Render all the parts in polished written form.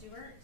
Stuart.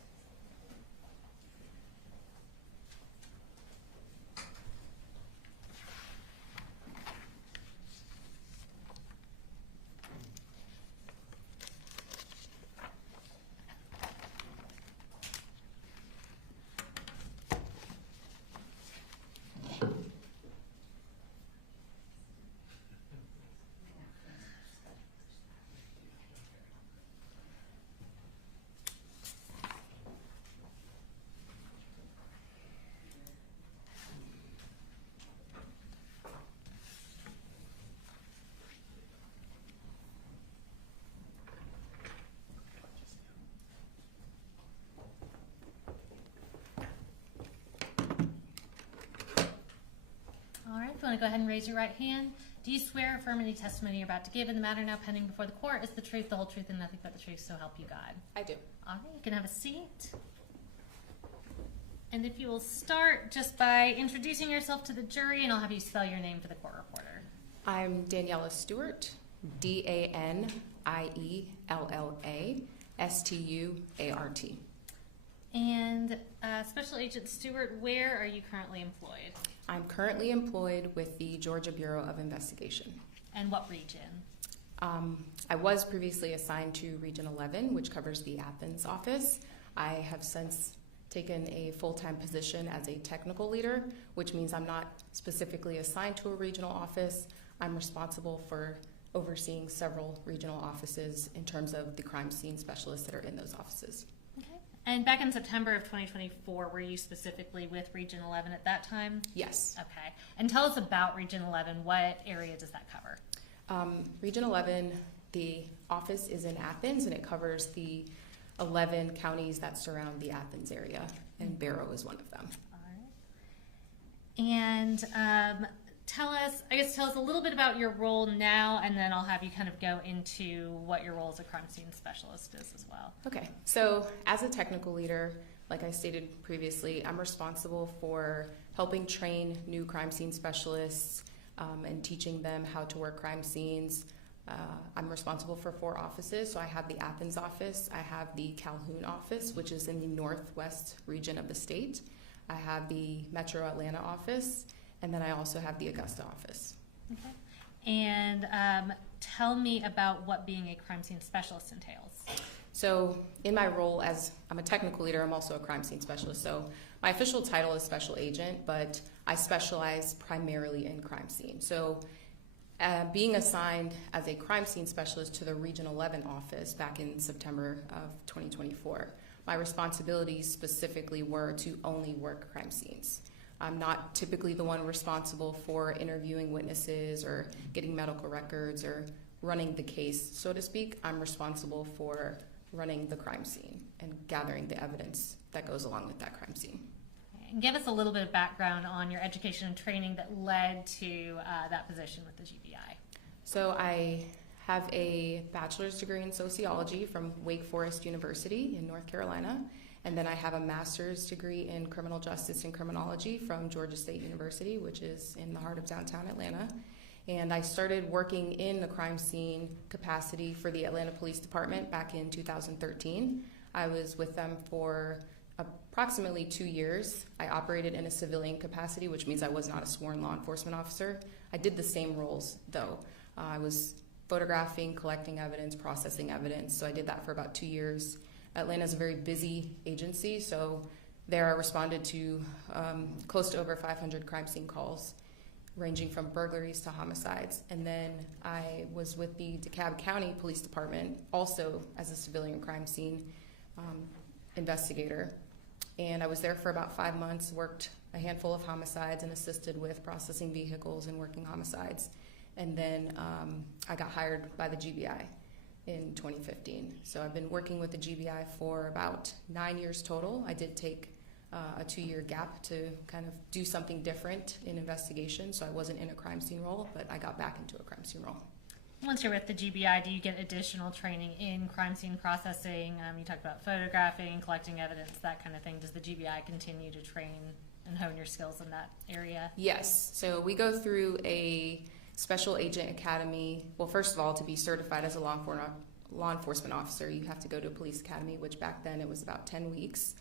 All right, if you want to go ahead and raise your right hand. Do you swear or affirm any testimony you're about to give in the matter now pending before the court is the truth, the whole truth, and nothing but the truth, so help you God? I do. All right, you can have a seat. And if you will start just by introducing yourself to the jury, and I'll have you spell your name for the court reporter. I'm Daniella Stuart, Daniella Stuart. And Special Agent Stewart, where are you currently employed? I'm currently employed with the Georgia Bureau of Investigation. And what region? I was previously assigned to Region 11, which covers the Athens office. I have since taken a full-time position as a technical leader, which means I'm not specifically assigned to a regional office. I'm responsible for overseeing several regional offices in terms of the crime scene specialists that are in those offices. Okay. And back in September of 2024, were you specifically with Region 11 at that time? Yes. Okay. And tell us about Region 11. What area does that cover? Region 11, the office is in Athens, and it covers the 11 counties that surround the Athens area, and Barrow is one of them. All right. And tell us a little bit about your role now, and then I'll have you kind of go into what your role as a crime scene specialist is as well. Okay, so as a technical leader, like I stated previously, I'm responsible for helping train new crime scene specialists and teaching them how to work crime scenes. I'm responsible for 4 offices. So I have the Athens office, I have the Calhoun office, which is in the northwest region of the state. I have the Metro Atlanta office, and then I also have the Augusta office. Okay. And tell me about what being a crime scene specialist entails. So in my role as I'm a technical leader, I'm also a crime scene specialist. So my official title is special agent, but I specialize primarily in crime scene. So being assigned as a crime scene specialist to the Region 11 office back in September of 2024, my responsibilities specifically were to only work crime scenes. I'm not typically the one responsible for interviewing witnesses or getting medical records or running the case, so to speak. I'm responsible for running the crime scene and gathering the evidence that goes along with that crime scene. And give us a little bit of background on your education and training that led to that position with the GBI. So I have a bachelor's degree in sociology from Wake Forest University in North Carolina, and then I have a master's degree in criminal justice and criminology from Georgia State University, which is in the heart of downtown Atlanta. And I started working in the crime scene capacity for the Atlanta Police Department back in 2013. I was with them for approximately 2 years. I operated in a civilian capacity, which means I was not a sworn law enforcement officer. I did the same roles, though. I was photographing, collecting evidence, processing evidence, so I did that for about 2 years. Atlanta is a very busy agency, so there I responded to close to over 500 crime scene calls, ranging from burglaries to homicides. And then I was with the DeKalb County Police Department, also as a civilian crime scene investigator. And I was there for about 5 months, worked a handful of homicides and assisted with processing vehicles and working homicides. And then I got hired by the GBI in 2015. So I've been working with the GBI for about 9 years total. I did take a 2-year gap to kind of do something different in investigation. So I wasn't in a crime scene role, but I got back into a crime scene role. Once you're with the GBI, do you get additional training in crime scene processing? You talked about photographing, collecting evidence, that kind of thing. Does the GBI continue to train and hone your skills in that area? Yes. So we go through a special agent academy. Well, first of all, to be certified as a law law enforcement officer, you have to go to a police academy, which back then it was about 10 weeks.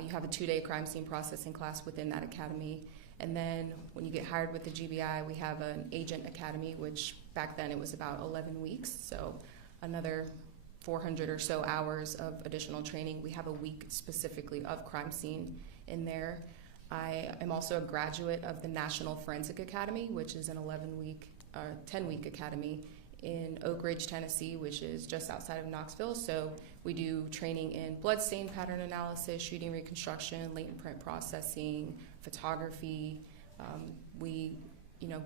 You have a 2-day crime scene processing class within that academy. And then when you get hired with the GBI, we have an agent academy, which back then it was about 11 weeks. So another 400 or so hours of additional training. We have a week specifically of crime scene in there. I am also a graduate of the National Forensic Academy, which is an 10-week academy in Oak Ridge, Tennessee, which is just outside of Knoxville. So we do training in blood stain pattern analysis, shooting reconstruction, latent print processing, photography. We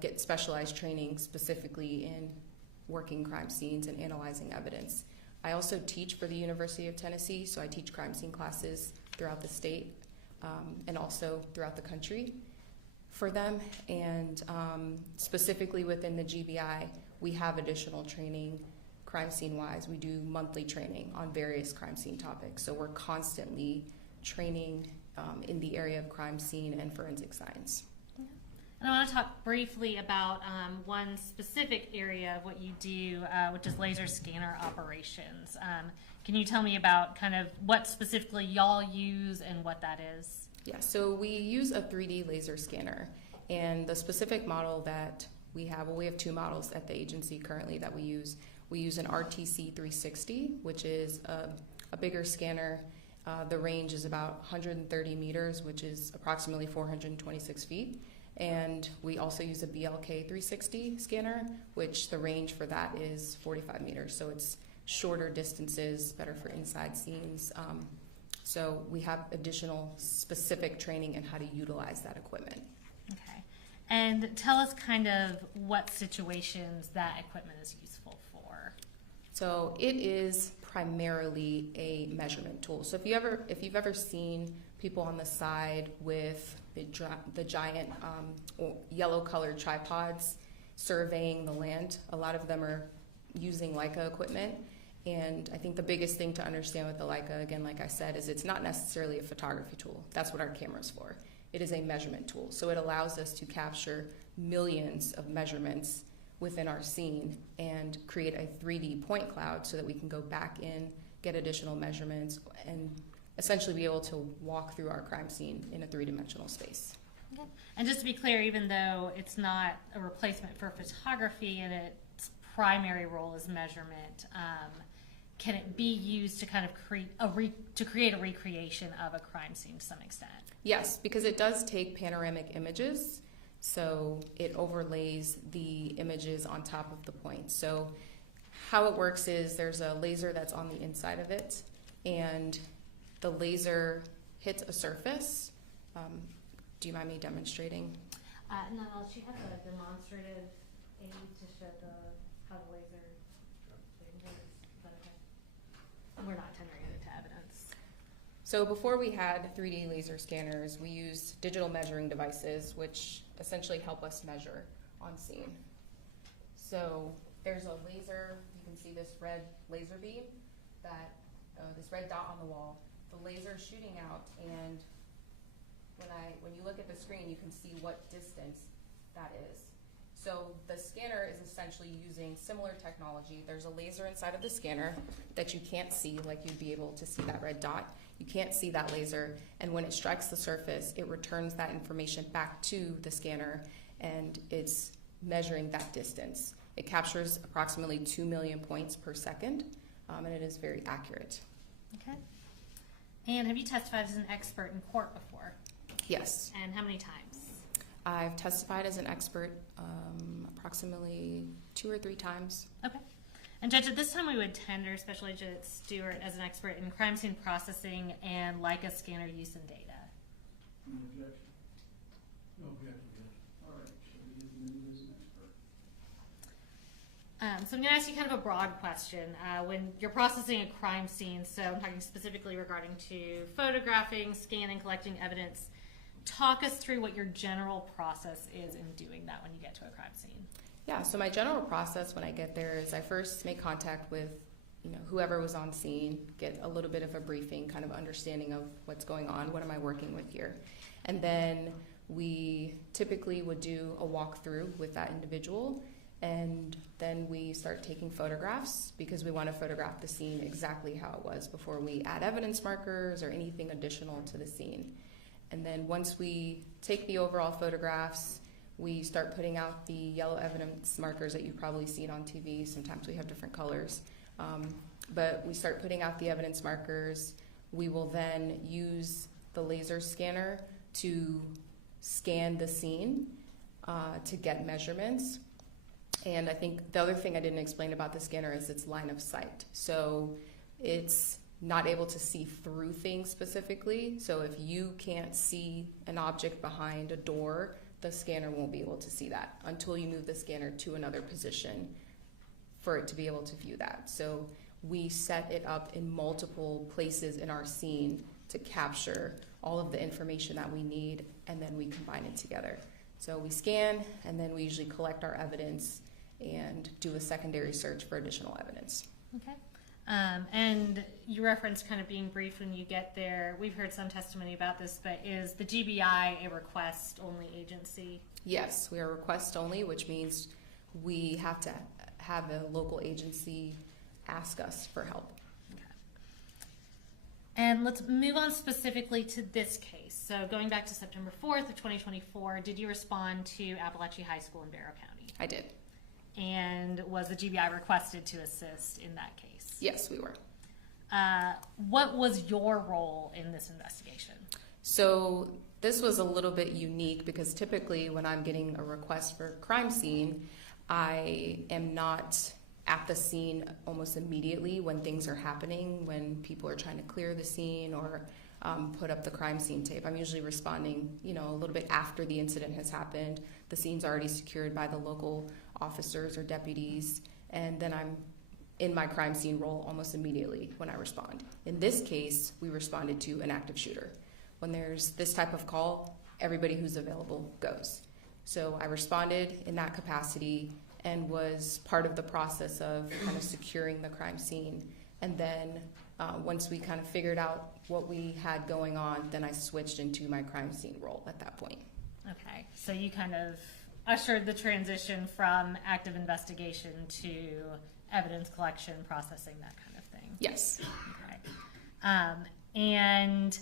get specialized training specifically in working crime scenes and analyzing evidence. I also teach for the University of Tennessee, so I teach crime scene classes throughout the state and also throughout the country for them. And specifically within the GBI, we have additional training crime scene wise. We do monthly training on various crime scene topics. So we're constantly training in the area of crime scene and forensic science. And I want to talk briefly about one specific area of what you do, which is laser scanner operations. Can you tell me about kind of what specifically y'all use and what that is? Yeah, so we use a 3D laser scanner, and the specific model that we have, well, we have 2 models at the agency currently that we use. We use an RTC 360, which is a bigger scanner. The range is about 130 meters, which is approximately 426 feet. And we also use a BLK 360 scanner, which the range for that is 45 meters. So it's shorter distances, better for inside scenes. So we have additional specific training in how to utilize that equipment. Okay. And tell us kind of what situations that equipment is useful for. So it is primarily a measurement tool. So if you've ever seen people on the side with the giant yellow colored tripods surveying the land, a lot of them are using Leica equipment. And I think the biggest thing to understand with the Leica, again, like I said, is it's not necessarily a photography tool. That's what our camera's for. It is a measurement tool. So it allows us to capture millions of measurements within our scene and create a 3D point cloud so that we can go back in, get additional measurements, and essentially be able to walk through our crime scene in a 3-dimensional space. Okay. And just to be clear, even though it's not a replacement for photography and its primary role is measurement, can it be used to kind of create a recreation of a crime scene to some extent? Yes, because it does take panoramic images, so it overlays the images on top of the point. So how it works is there's a laser that's on the inside of it, and the laser hits a surface. Do you mind me demonstrating? No, she has a demonstrative aid to show how the laser works. But okay. We're not tendering it to evidence. So before we had 3D laser scanners, we used digital measuring devices, which essentially help us measure on scene. So there's a laser, you can see this red laser beam, this red dot on the wall. The laser is shooting out, and when you look at the screen, you can see what distance that is. So the scanner is essentially using similar technology. There's a laser inside of the scanner that you can't see, like you'd be able to see that red dot. You can't see that laser, and when it strikes the surface, it returns that information back to the scanner, and it's measuring that distance. It captures approximately 2 million points per second, and it is very accurate. Okay. And have you testified as an expert in court before? Yes. And how many times? I've testified as an expert approximately 2 or 3 times. Okay. And Judge, at this time we would tender Special Agent Stuart as an expert in crime scene processing and Leica scanner use and data. No objection. No objection, Judge. All right, so we get the new business expert. So I'm going to ask you kind of a broad question. When you're processing a crime scene, so I'm talking specifically regarding to photographing, scanning, collecting evidence, talk us through what your general process is in doing that when you get to a crime scene. Yeah, so my general process when I get there is I first make contact with whoever was on scene, get a little bit of a briefing, kind of understanding of what's going on, what am I working with here. And then we typically would do a walkthrough with that individual, And then we start taking photographs because we want to photograph the scene exactly how it was before we add evidence markers or anything additional to the scene. And then once we take the overall photographs, we start putting out the yellow evidence markers that you've probably seen on TV. Sometimes we have different colors. But we start putting out the evidence markers. We will then use the laser scanner to scan the scene to get measurements. And I think the other thing I didn't explain about the scanner is its line of sight. So it's not able to see through things specifically. So if you can't see an object behind a door, the scanner won't be able to see that until you move the scanner to another position for it to be able to view that. So we set it up in multiple places in our scene to capture all of the information that we need, and then we combine it together. So we scan, and then we usually collect our evidence and do a secondary search for additional evidence. Okay. And you referenced kind of being brief when you get there. We've heard some testimony about this, but is the GBI a request-only agency? Yes, we are request only, which means we have to have a local agency ask us for help. Okay. And let's move on specifically to this case. So going back to September 4th of 2024, did you respond to Apalachee High School in Barrow County? I did. And was the GBI requested to assist in that case? Yes, we were. What was your role in this investigation? So this was a little bit unique because typically when I'm getting a request for a crime scene, I am not at the scene almost immediately when things are happening, when people are trying to clear the scene or put up the crime scene tape. I'm usually responding, a little bit after the incident has happened. The scene's already secured by the local officers or deputies, and then I'm in my crime scene role almost immediately when I respond. In this case, we responded to an active shooter. When there's this type of call, everybody who's available goes. So I responded in that capacity and was part of the process of kind of securing the crime scene. And then once we kind of figured out what we had going on, then I switched into my crime scene role at that point. Okay, so you kind of ushered the transition from active investigation to evidence collection, processing, that kind of thing. Yes. Okay. And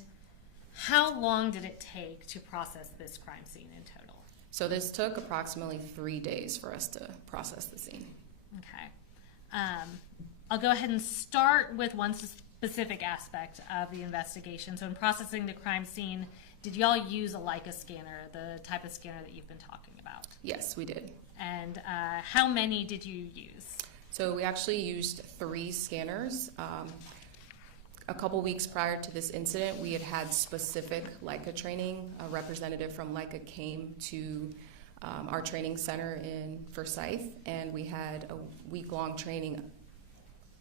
how long did it take to process this crime scene in total? So this took approximately 3 days for us to process the scene. Okay. I'll go ahead and start with one specific aspect of the investigation. So in processing the crime scene, did y'all use a Leica scanner, the type of scanner that you've been talking about? Yes, we did. And how many did you use? So we actually used 3 scanners. A couple weeks prior to this incident, we had specific Leica training. A representative from Leica came to our training center in Forsyth, and we had a week-long training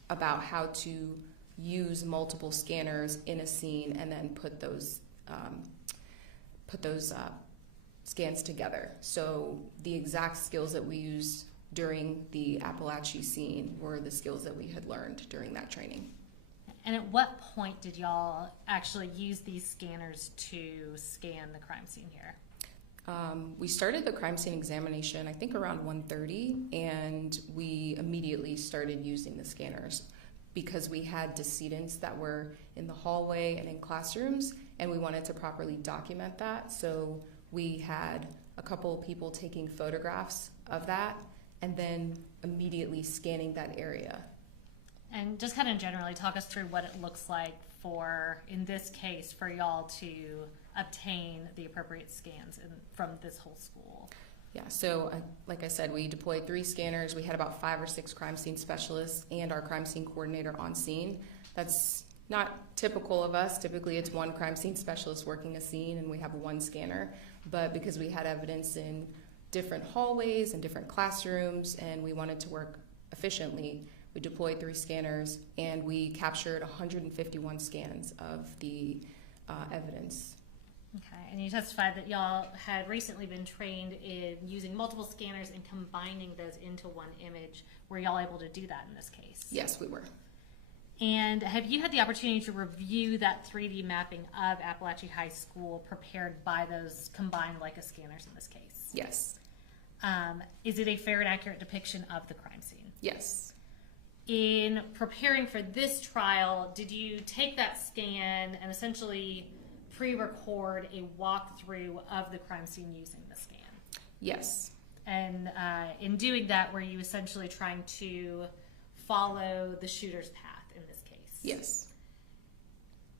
about how to use multiple scanners in a scene and then put those scans together. So the exact skills that we used during the Apalachee scene were the skills that we had learned during that training. And at what point did y'all actually use these scanners to scan the crime scene here? We started the crime scene examination, I think around 1:30, and we immediately started using the scanners because we had decedents that were in the hallway and in classrooms, and we wanted to properly document that. So we had a couple of people taking photographs of that and then immediately scanning that area. And just kind of generally talk us through what it looks like for, in this case, for y'all to obtain the appropriate scans from this whole school. Yeah, so like I said, we deployed 3 scanners. We had about 5 or 6 crime scene specialists and our crime scene coordinator on scene. That's not typical of us. Typically, it's 1 crime scene specialist working a scene and we have 1 scanner. But because we had evidence in different hallways and different classrooms and we wanted to work efficiently, we deployed 3 scanners and we captured 151 scans of the evidence. Okay, and you testified that y'all had recently been trained in using multiple scanners and combining those into one image. Were y'all able to do that in this case? Yes, we were. And have you had the opportunity to review that 3D mapping of Apalachee High School prepared by those combined Leica scanners in this case? Yes. Is it a fair and accurate depiction of the crime scene? Yes. In preparing for this trial, did you take that scan and essentially pre-record a walkthrough of the crime scene using the scan? Yes. And in doing that, were you essentially trying to follow the shooter's path in this case? Yes.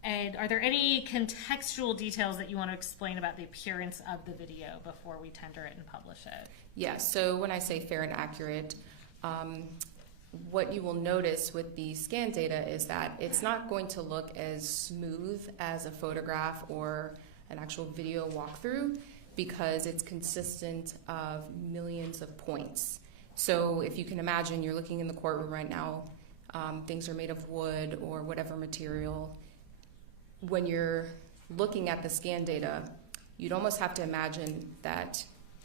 And are there any contextual details that you want to explain about the appearance of the video before we tender it and publish it? Yes. So when I say fair and accurate, what you will notice with the scan data is that it's not going to look as smooth as a photograph or an actual video walkthrough because it's consistent of millions of points. So if you can imagine, you're looking in the courtroom right now, things are made of wood or whatever material. When you're looking at the scan data, you'd almost have to imagine that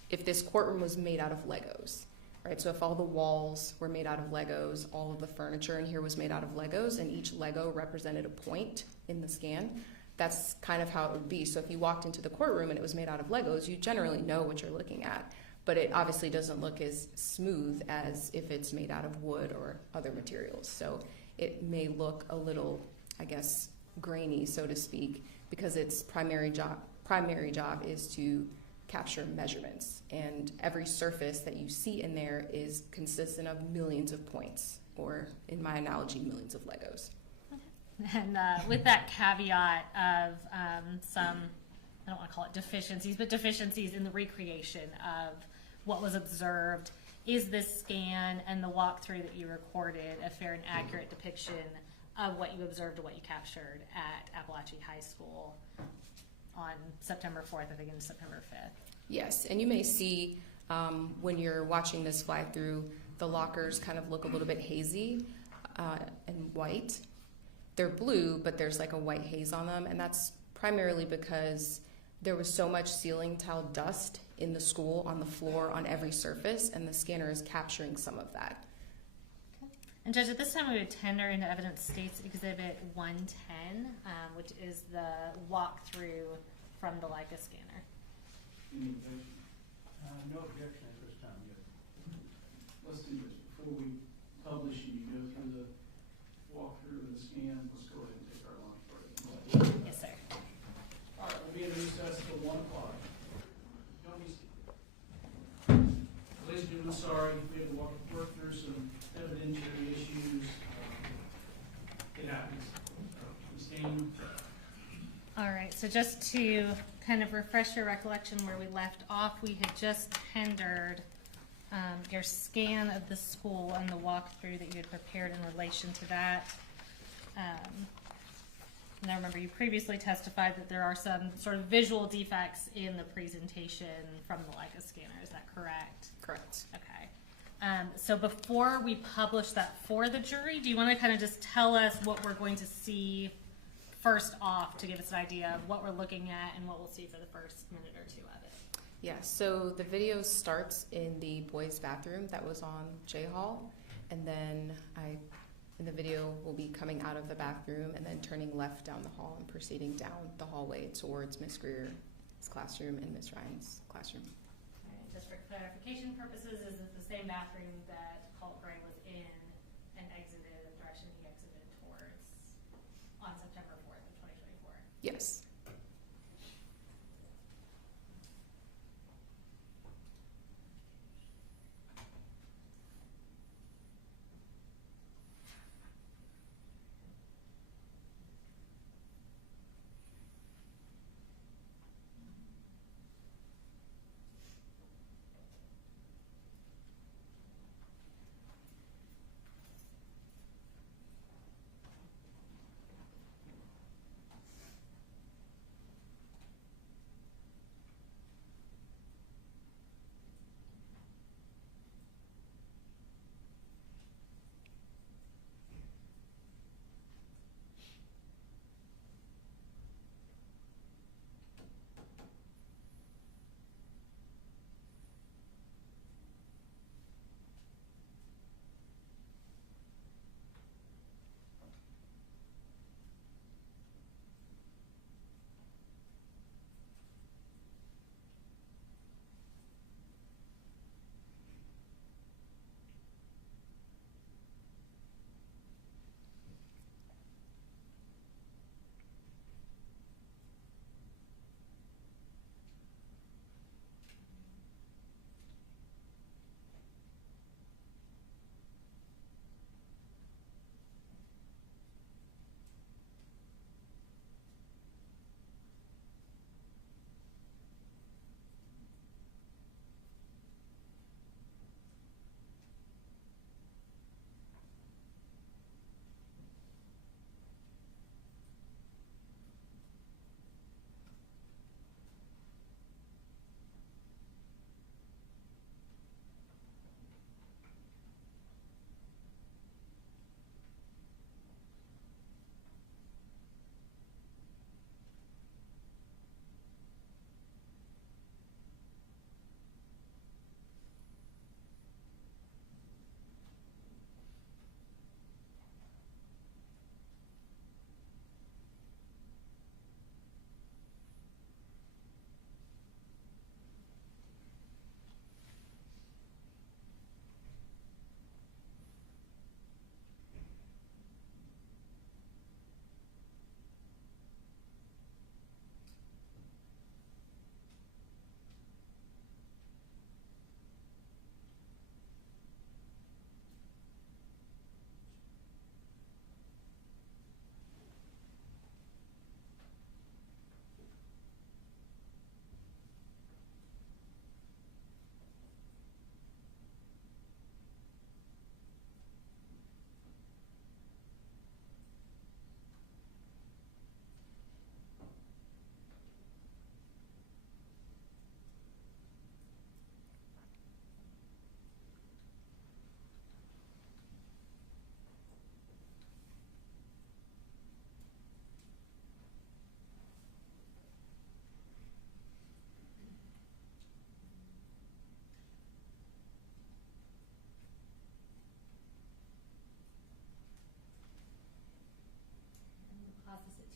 if this courtroom was made out of Legos, right? So if all the walls were made out of Legos, all of the furniture in here was made out of Legos, and each Lego represented a point in the scan, that's kind of how it would be. So if you walked into the courtroom and it was made out of Legos, you generally know what you're looking at. But it obviously doesn't look as smooth as if it's made out of wood or other materials. So it may look a little, I guess, grainy, so to speak, because its primary job is to capture measurements. And every surface that you see in there is consistent of millions of points, or in my analogy, millions of Legos. And with that caveat of some, I don't want to call it deficiencies, but deficiencies in the recreation of what was observed, is this scan and the walkthrough that you recorded a fair and accurate depiction of what you observed or what you captured at Apalachee High School on September 4th, I think, and September 5th? Yes, and you may see when you're watching this fly through, the lockers kind of look a little bit hazy and white. They're blue, but there's like a white haze on them, and that's primarily because there was so much ceiling tile dust in the school, on the floor, on every surface, and the scanner is capturing some of that. And Judge, at this time we would tender into evidence States Exhibit 110, which is the walkthrough from the Leica scanner. Any objection? No objection at this time, yet. Let's do this. Before we publish and you go through the walkthrough and the scan, let's go ahead and take our lunch break. Yes, sir. All right, we'll be in recess till 1 o'clock. Don't be seated. Ladies and gentlemen, sorry, we had to work through some evidentiary issues. It happens. Christine? All right, so just to kind of refresh your recollection where we left off, we had just tendered your scan of the school and the walkthrough that you had prepared in relation to that. And I remember you previously testified that there are some sort of visual defects in the presentation from the Leica scanner. Is that correct? Correct. Okay. So before we publish that for the jury, do you want to kind of just tell us what we're going to see first off to give us an idea of what we're looking at and what we'll see for the first minute or two of it? Yeah, so the video starts in the boys' bathroom that was on J Hall, and then in the video will be coming out of the bathroom and then turning left down the hall and proceeding down the hallway towards Miss Greer's classroom and Miss Ryan's classroom. All right, just for clarification purposes, is it the same bathroom that Colt Gray was in and exited the direction he exited towards on September 4th of 2024? Yes.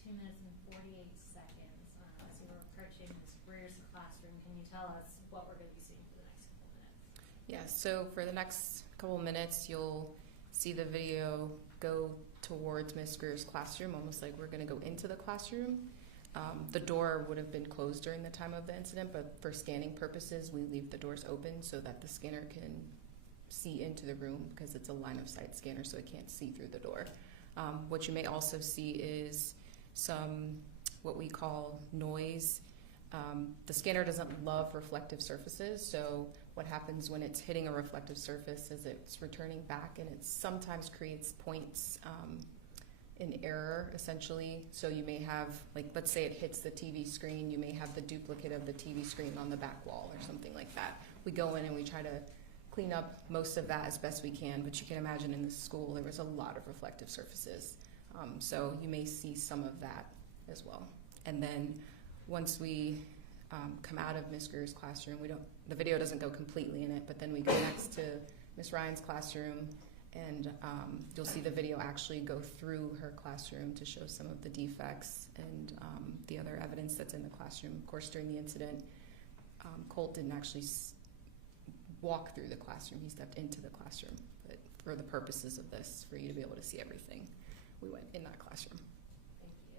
2 minutes and 48 seconds. As we're approaching Ms. Greer's classroom, can you tell us what we're going to be seeing for the next couple minutes? Yeah, so for the next couple minutes, you'll see the video go towards Ms. Greer's classroom, almost like we're going to go into the classroom. The door would have been closed during the time of the incident, but for scanning purposes, we leave the doors open so that the scanner can see into the room because it's a line of sight scanner, so it can't see through the door. What you may also see is some what we call noise. The scanner doesn't love reflective surfaces, so what happens when it's hitting a reflective surface is it's returning back, and it sometimes creates points in error, essentially. So you may have, like, let's say it hits the TV screen, you may have the duplicate of the TV screen on the back wall or something like that. We go in and we try to clean up most of that as best we can, but you can imagine in the school there was a lot of reflective surfaces. So you may see some of that as well. And then once we come out of Ms. Greer's classroom, the video doesn't go completely in it, but then we go next to Ms. Ryan's classroom, and you'll see the video actually go through her classroom to show some of the defects and the other evidence that's in the classroom. Of course, during the incident, Colt didn't actually walk through the classroom. He stepped into the classroom. But for the purposes of this, for you to be able to see everything, we went in that classroom. Thank you.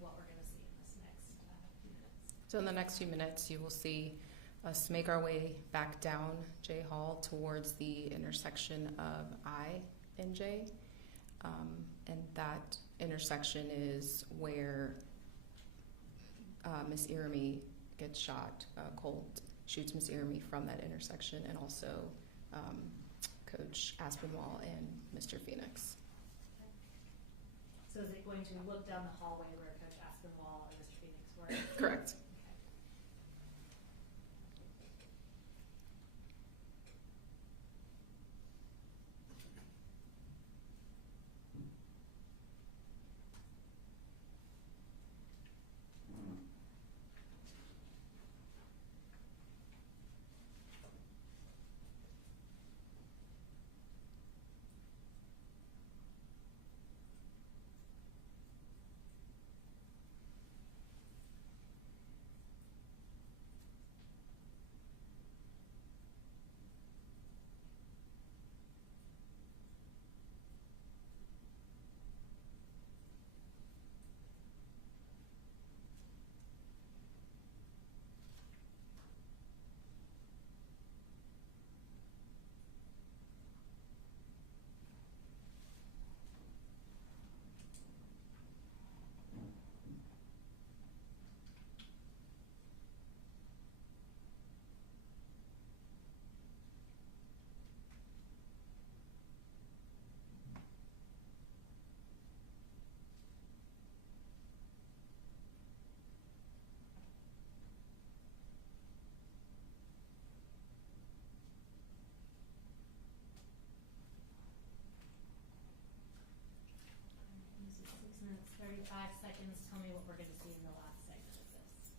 What we're going to see in this next few minutes. So in the next few minutes, you will see us make our way back down J Hall towards the intersection of I and J. And that intersection is where Miss Irami gets shot. Colt shoots Miss Irami from that intersection, and also Coach Aspinwall and Mr. Phoenix. So is it going to look down the hallway where Coach Aspinwall and Mr. Phoenix were? Correct.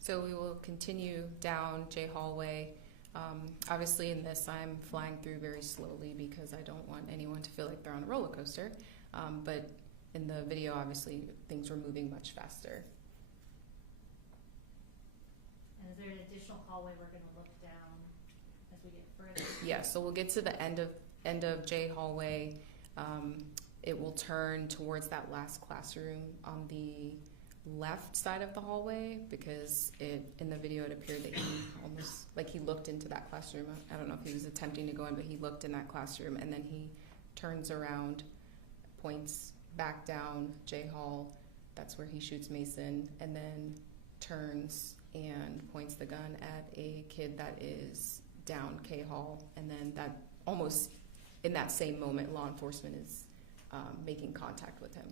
So we will continue down J hallway. Obviously in this I'm flying through very slowly because I don't want anyone to feel like they're on a roller coaster. But in the video, obviously, things were moving much faster. And is there an additional hallway we're going to look down as we get further? Yeah, so we'll get to the end of J hallway. It will turn towards that last classroom on the left side of the hallway because in the video it appeared that he almost, like he looked into that classroom. I don't know if he was attempting to go in, but he looked in that classroom and then he turns around, points back down J hall. That's where he shoots Mason, and then turns and points the gun at a kid that is down K hall, and then that almost in that same moment law enforcement is making contact with him.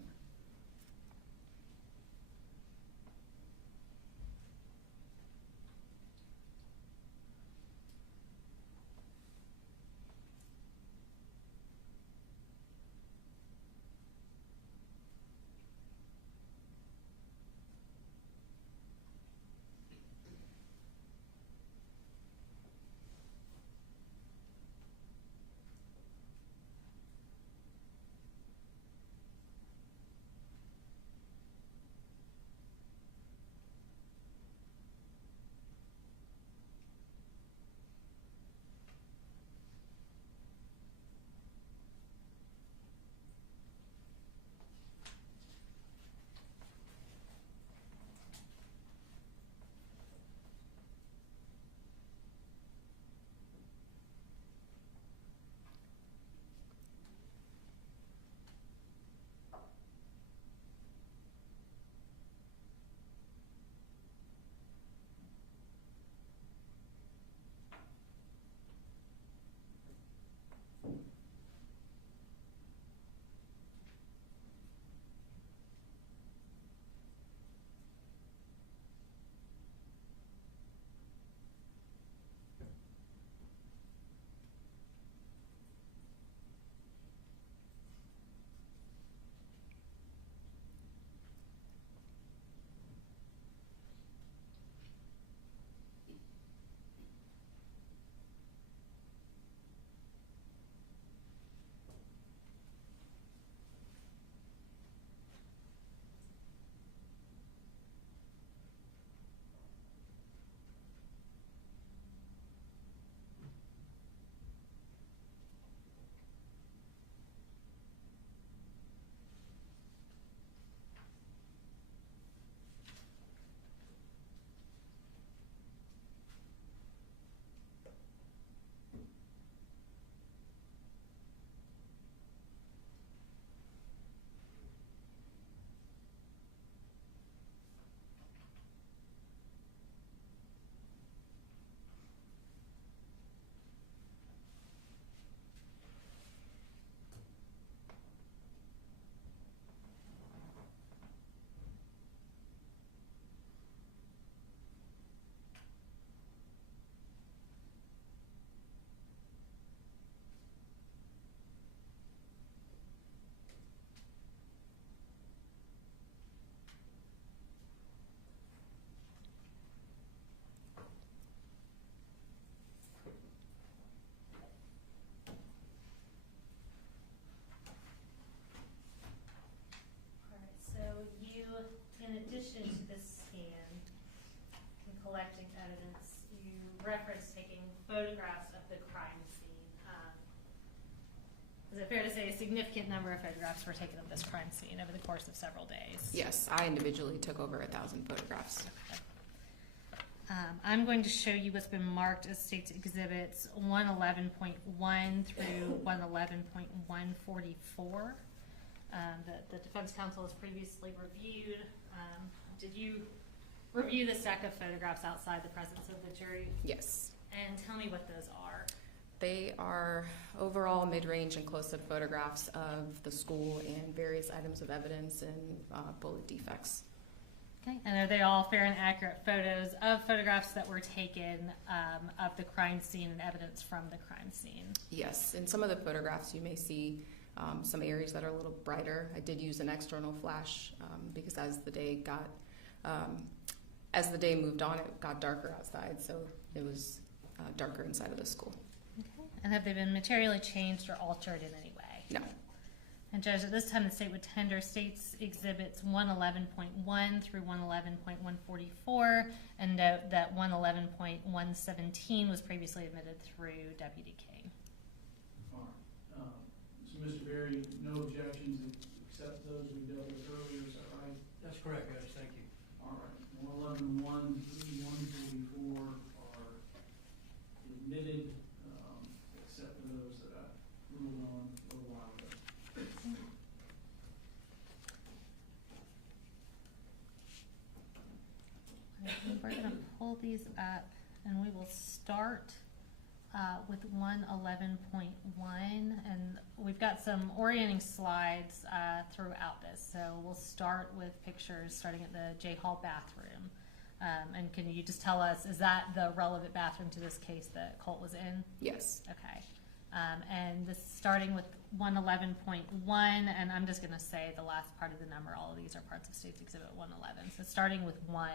In addition to this scan and collecting evidence, you referenced taking photographs of the crime scene. Is it fair to say a significant number of photographs were taken of this crime scene over the course of several days? Yes, I individually took over 1,000 photographs. Okay. I'm going to show you what's been marked as State's Exhibits 111.1 through 111.144. That the defense counsel has previously reviewed. Did you review the stack of photographs outside the presence of the jury? Yes. And tell me what those are. They are overall mid-range and close-up photographs of the school and various items of evidence and bullet defects. Okay. And are they all fair and accurate photos of photographs that were taken of the crime scene and evidence from the crime scene? Yes. In some of the photographs you may see some areas that are a little brighter. I did use an external flash because as the day got As the day moved on, it got darker outside, so it was darker inside of the school. Okay. And have they been materially changed or altered in any way? No. And Judge, at this time, the state would tender states exhibits 111.1 through 111.144, and note that 111.117 was previously admitted through Deputy King. All right. So, Mr. Berry, no objections except those we dealt with earlier, is that right? That's correct, Judge, thank you. All right. 111.1 through 144 are admitted, except for those that I ruled on a little while ago. We're going to pull these up, and we will start with 111.1, and we've got some orienting slides throughout this. So we'll start with pictures starting at the J Hall bathroom. And can you just tell us, is that the relevant bathroom to this case that Colt was in? Yes. Okay. And this starting with 111.1, and I'm just going to say the last part of the number. All of these are parts of State's Exhibit 111. So starting with 1,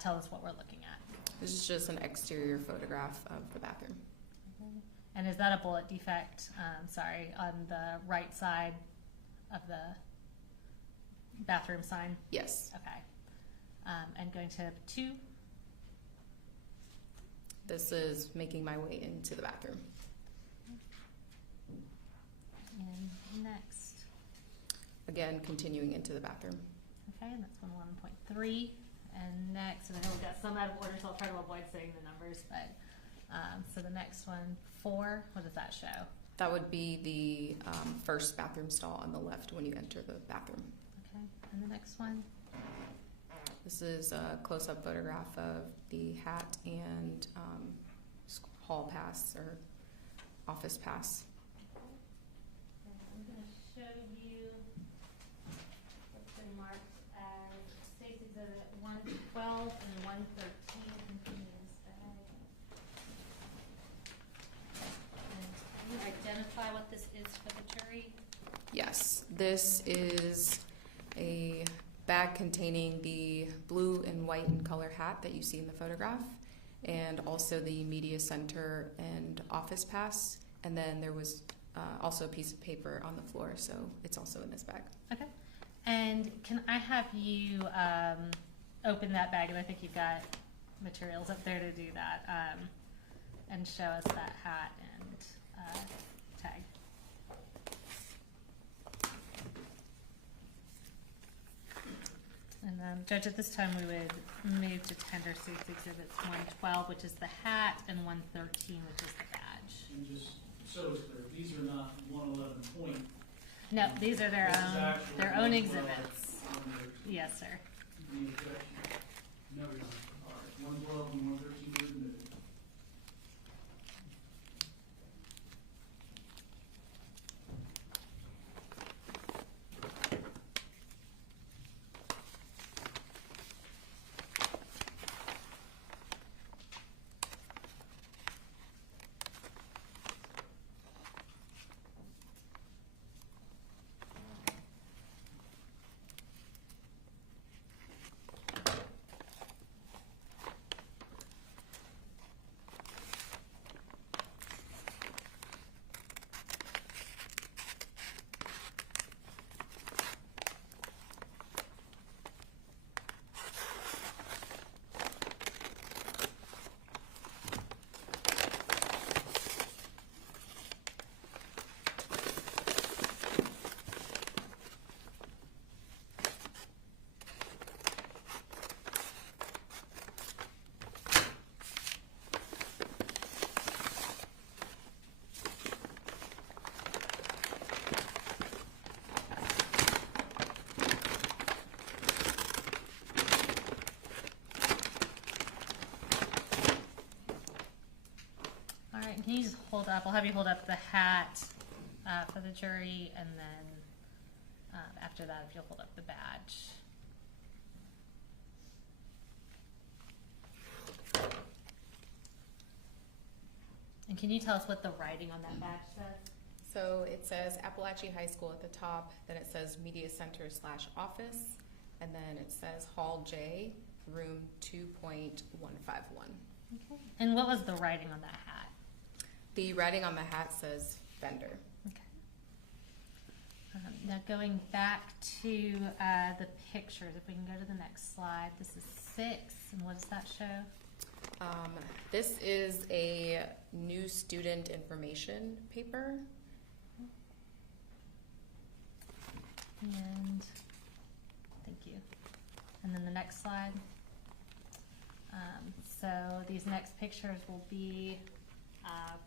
tell us what we're looking at. This is just an exterior photograph of the bathroom. Okay. And is that a bullet defect, on the right side of the bathroom sign? Yes. Okay. And going to 2. This is making my way into the bathroom. And next. Again, continuing into the bathroom. Okay, and that's 111.3. And next, and I know we've got some out of order, so I'll try to avoid saying the numbers, but, so the next one, 4, what does that show? That would be the first bathroom stall on the left when you enter the bathroom. Okay, and the next one? This is a close-up photograph of the hat and hall pass or office pass. And I'm going to show you what's been marked as State's Exhibit 112 and 113. And can you identify what this is for the jury? Yes, this is a bag containing the blue and white in color hat that you see in the photograph, and also the media center and office pass. And then there was also a piece of paper on the floor, so it's also in this bag. Okay. And can I have you open that bag? And I think you've got materials up there to do that. And show us that hat and tag. And Judge, at this time we would move to tender State's Exhibits 112, which is the hat, and 113, which is the badge. And just so it's clear, these are not 111 point. No, these are This is actually their own 112 exhibits. on the- Yes, sir. The objection. No, Your Honor. All right, 112 and 113 are admitted. Can you just hold up? I'll have you hold up the hat for the jury, and then after that, if you'll hold up the badge. And can you tell us what the writing on that badge says? So it says Apalachee High School at the top, then it says Media Center /office, and then it says Hall J, room 2.151. Okay. And what was the writing on that hat? The writing on the hat says vendor. Okay. Now going back to the pictures, if we can go to the next slide. This is 6, and what does that show? This is a new student information paper. And thank you. And then the next slide. So these next pictures will be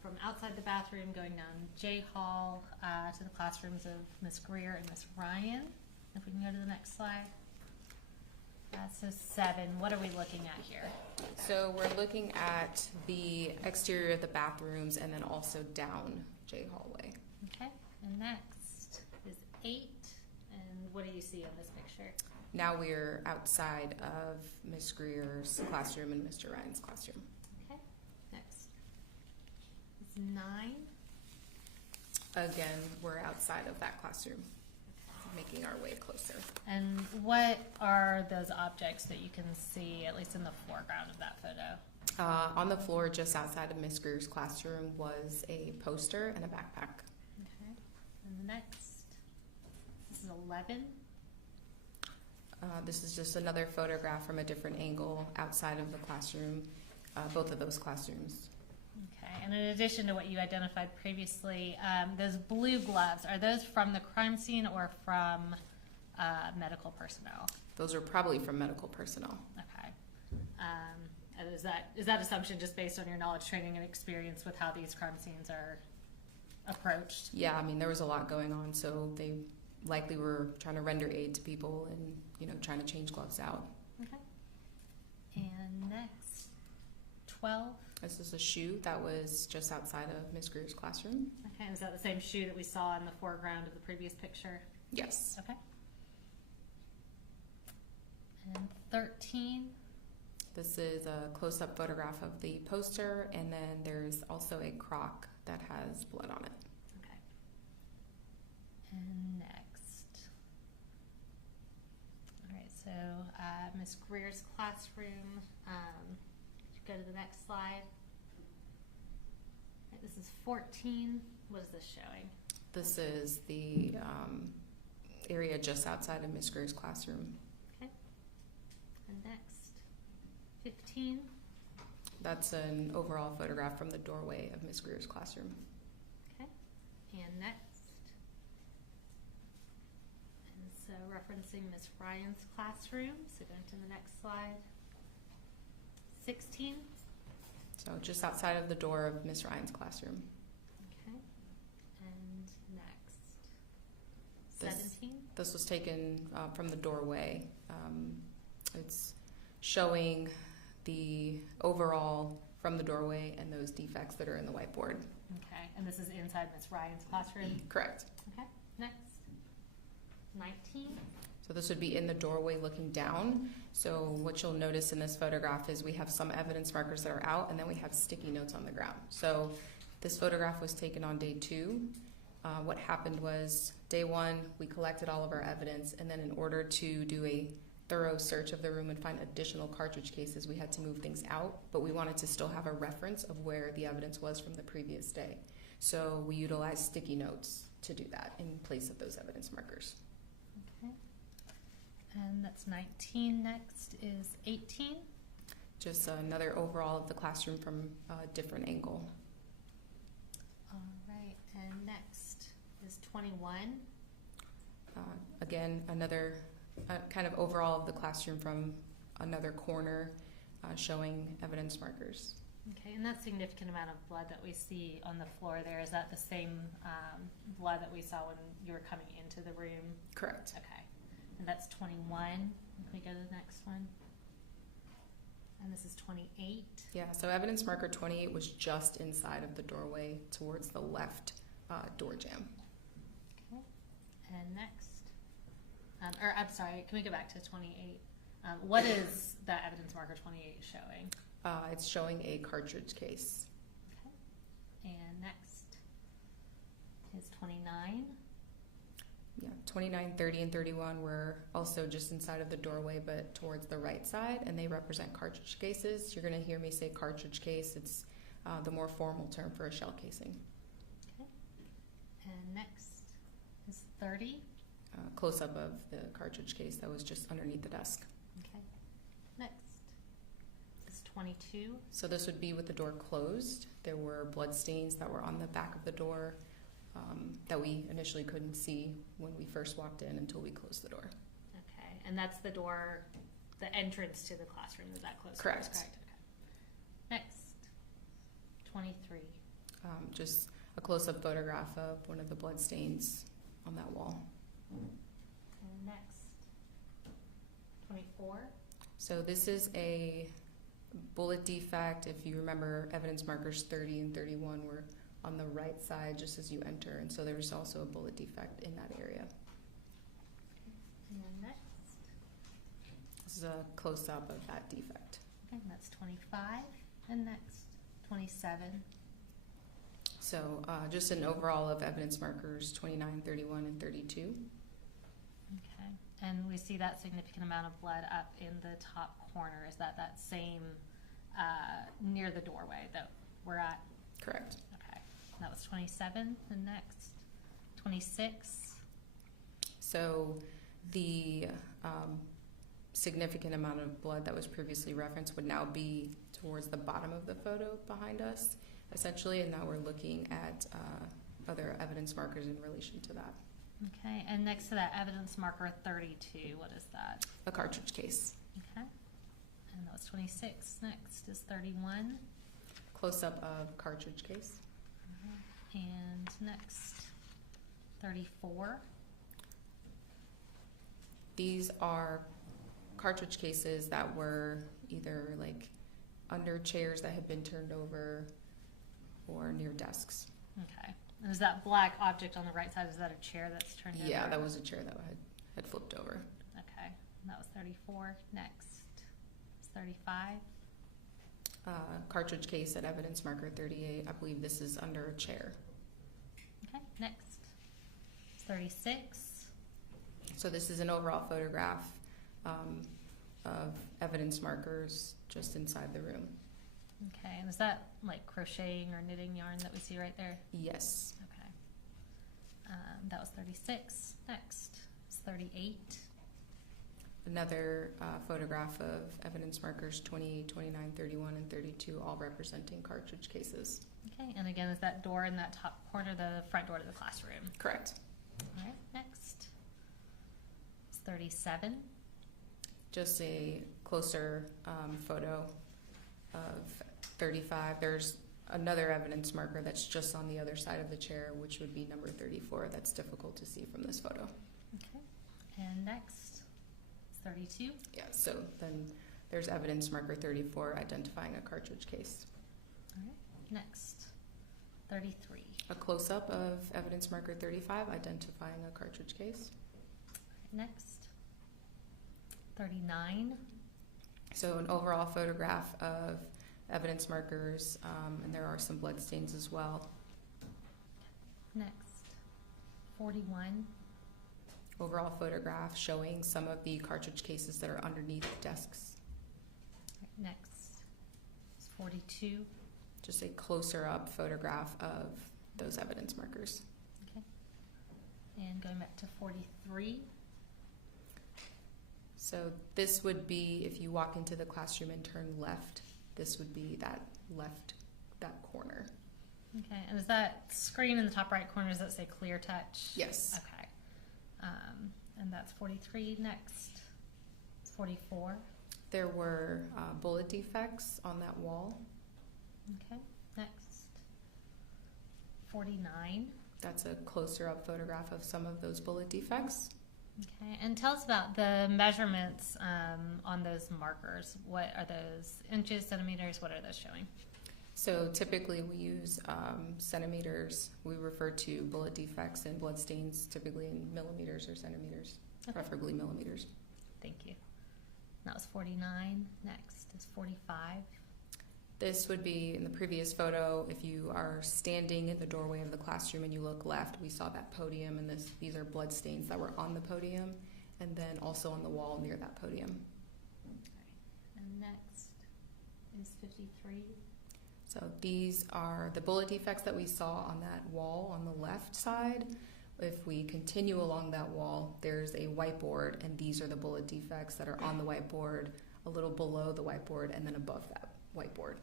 from outside the bathroom going down J Hall to the classrooms of Miss Greer and Miss Ryan. If we can go to the next slide. So 7, what are we looking at here? So we're looking at the exterior of the bathrooms and then also down J hallway. Okay, and next is 8, and what do you see in this picture? Now we're outside of Miss Greer's classroom and Mr. Ryan's classroom. Okay, next is 9. Again, we're outside of that classroom, making our way closer. And what are those objects that you can see, at least in the foreground of that photo? On the floor just outside of Miss Greer's classroom was a poster and a backpack. Okay, and the next, this is 11. This is just another photograph from a different angle outside of the classroom, both of those classrooms. Okay, and in addition to what you identified previously, those blue gloves, are those from the crime scene or from medical personnel? Those are probably from medical personnel. Okay. And is that assumption just based on your knowledge, training, and experience with how these crime scenes are approached? Yeah, I mean, there was a lot going on, so they likely were trying to render aid to people and, trying to change gloves out. Okay. And next, 12. This is a shoe that was just outside of Miss Greer's classroom. Okay, and is that the same shoe that we saw in the foreground of the previous picture? Yes. Okay. And 13. This is a close-up photograph of the poster, and then there's also a crock that has blood on it. Okay. And next. All right, so Miss Greer's classroom. Go to the next slide. Right, this is 14. What is this showing? This is the area just outside of Miss Greer's classroom. Okay. And next, 15. That's an overall photograph from the doorway of Miss Greer's classroom. Okay. And next. And so referencing Miss Ryan's classroom. So going to the next slide. 16. So just outside of the door of Miss Ryan's classroom. Okay. And next. This- 17. This was taken from the doorway. It's showing the overall from the doorway and those defects that are in the whiteboard. Okay. And this is inside Miss Ryan's classroom. Correct. Okay. Next. 19. So this would be in the doorway looking down. So what you'll notice in this photograph is we have some evidence markers that are out, and then we have sticky notes on the ground. So this photograph was taken on day 2. What happened was day 1, we collected all of our evidence, and then in order to do a thorough search of the room and find additional cartridge cases, we had to move things out, but we wanted to still have a reference of where the evidence was from the previous day. So we utilized sticky notes to do that in place of those evidence markers. Okay. And that's 19. Next is 18. Just another overall of the classroom from a different angle. All right. And next is 21. Again, another kind of overall of the classroom from another corner showing evidence markers. Okay, and that significant amount of blood that we see on the floor there, is that the same blood that we saw when you were coming into the room? Correct. Okay, and that's 21. If we go to the next one. And this is 28. Yeah, so evidence marker 28 was just inside of the doorway towards the left door jamb. Okay, and next. Or I'm sorry, can we go back to 28? What is that evidence marker 28 showing? It's showing a cartridge case. Okay, and next is 29. Yeah, 29, 30, and 31 were also just inside of the doorway, but towards the right side, and they represent cartridge cases. You're going to hear me say cartridge case. It's the more formal term for a shell casing. Okay. And next is 30. Close-up of the cartridge case that was just underneath the desk. Okay. Next is 22. So this would be with the door closed. There were blood stains that were on the back of the door that we initially couldn't see when we first walked in until we closed the door. Okay. And that's the door, the entrance to the classroom. Is that closed? Correct. Okay. Next, 23. Just a close-up photograph of one of the blood stains on that wall. And next, 24. So this is a bullet defect. If you remember, evidence markers 30 and 31 were on the right side just as you enter, and so there was also a bullet defect in that area. And then next, This is a close-up of that defect. okay, and that's 25. And next, 27. So just an overall of evidence markers 29, 31, and 32. Okay. And we see that significant amount of blood up in the top corner. Is that same near the doorway that we're at? Correct. Okay. That was 27. And next, 26. So the significant amount of blood that was previously referenced would now be towards the bottom of the photo behind us, essentially, and now we're looking at other evidence markers in relation to that. Okay. And next to that evidence marker 32, what is that? A cartridge case. Okay. And that was 26. Next is 31. Close-up of cartridge case. And next, 34. These are cartridge cases that were either like under chairs that had been turned over or near desks. Okay. And is that black object on the right side, is that a chair that's turned over? Yeah, that was a chair that had flipped over. Okay. And that was 34. Next is 35. Cartridge case at evidence marker 38. I believe this is under a chair. Okay. Next is 36. So this is an overall photograph of evidence markers just inside the room. Okay. And is that like crocheting or knitting yarn that we see right there? Yes. Okay. That was 36. Next is 38. Another photograph of evidence markers 28, 29, 31, and 32, all representing cartridge cases. Okay. And again, is that door in that top corner the front door to the classroom? Correct. All right. Next is 37. Just a closer photo of 35. There's another evidence marker that's just on the other side of the chair, which would be number 34. That's difficult to see from this photo. Okay. And next is 32. Yeah, so then there's evidence marker 34 identifying a cartridge case. All right. Next, 33. A close-up of evidence marker 35 identifying a cartridge case. Next, 39. So an overall photograph of evidence markers, and there are some blood stains as well. Next, 41. Overall photograph showing some of the cartridge cases that are underneath desks. Right, next is 42. Just a closer up photograph of those evidence markers. Okay. And going back to 43. So this would be, if you walk into the classroom and turn left, this would be that corner. Okay. And is that screen in the top right corner, does that say clear touch? Yes. Okay. And that's 43. Next is 44. There were bullet defects on that wall. Okay. Next, 49. That's a closer up photograph of some of those bullet defects. Okay, and tell us about the measurements on those markers. What are those, inches, centimeters? What are those showing? So typically we use centimeters. We refer to bullet defects and blood stains typically in millimeters or centimeters, Okay. preferably millimeters. Thank you. That was 49. Next is 45. This would be in the previous photo. If you are standing in the doorway of the classroom and you look left, we saw that podium, and these are blood stains that were on the podium, and then also on the wall near that podium. Okay. And next is 53. So these are the bullet defects that we saw on that wall on the left side. If we continue along that wall, there's a whiteboard, and these are the bullet defects that are on the whiteboard, a little below the whiteboard, and then above that whiteboard.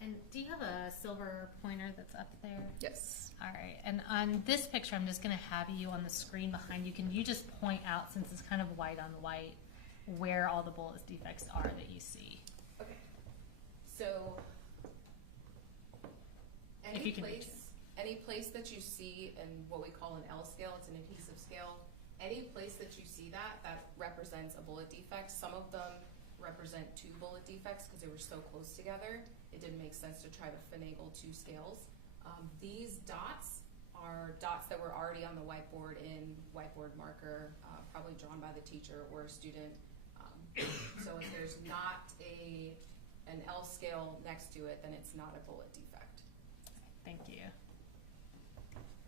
And do you have a silver pointer that's up there? Yes. All right. And on this picture, I'm just going to have you on the screen behind you. Can you just point out, since it's kind of white on white, where all the bullet defects are that you see? Okay. So If you can reach it. any place that you see in what we call an L scale, it's an adhesive scale. Any place that you see that represents a bullet defect. Some of them represent 2 bullet defects because they were so close together. It didn't make sense to try to finagle 2 scales. These dots are dots that were already on the whiteboard in whiteboard marker, probably drawn by the teacher or a student. So if there's not an L scale next to it, then it's not a bullet defect. Thank you.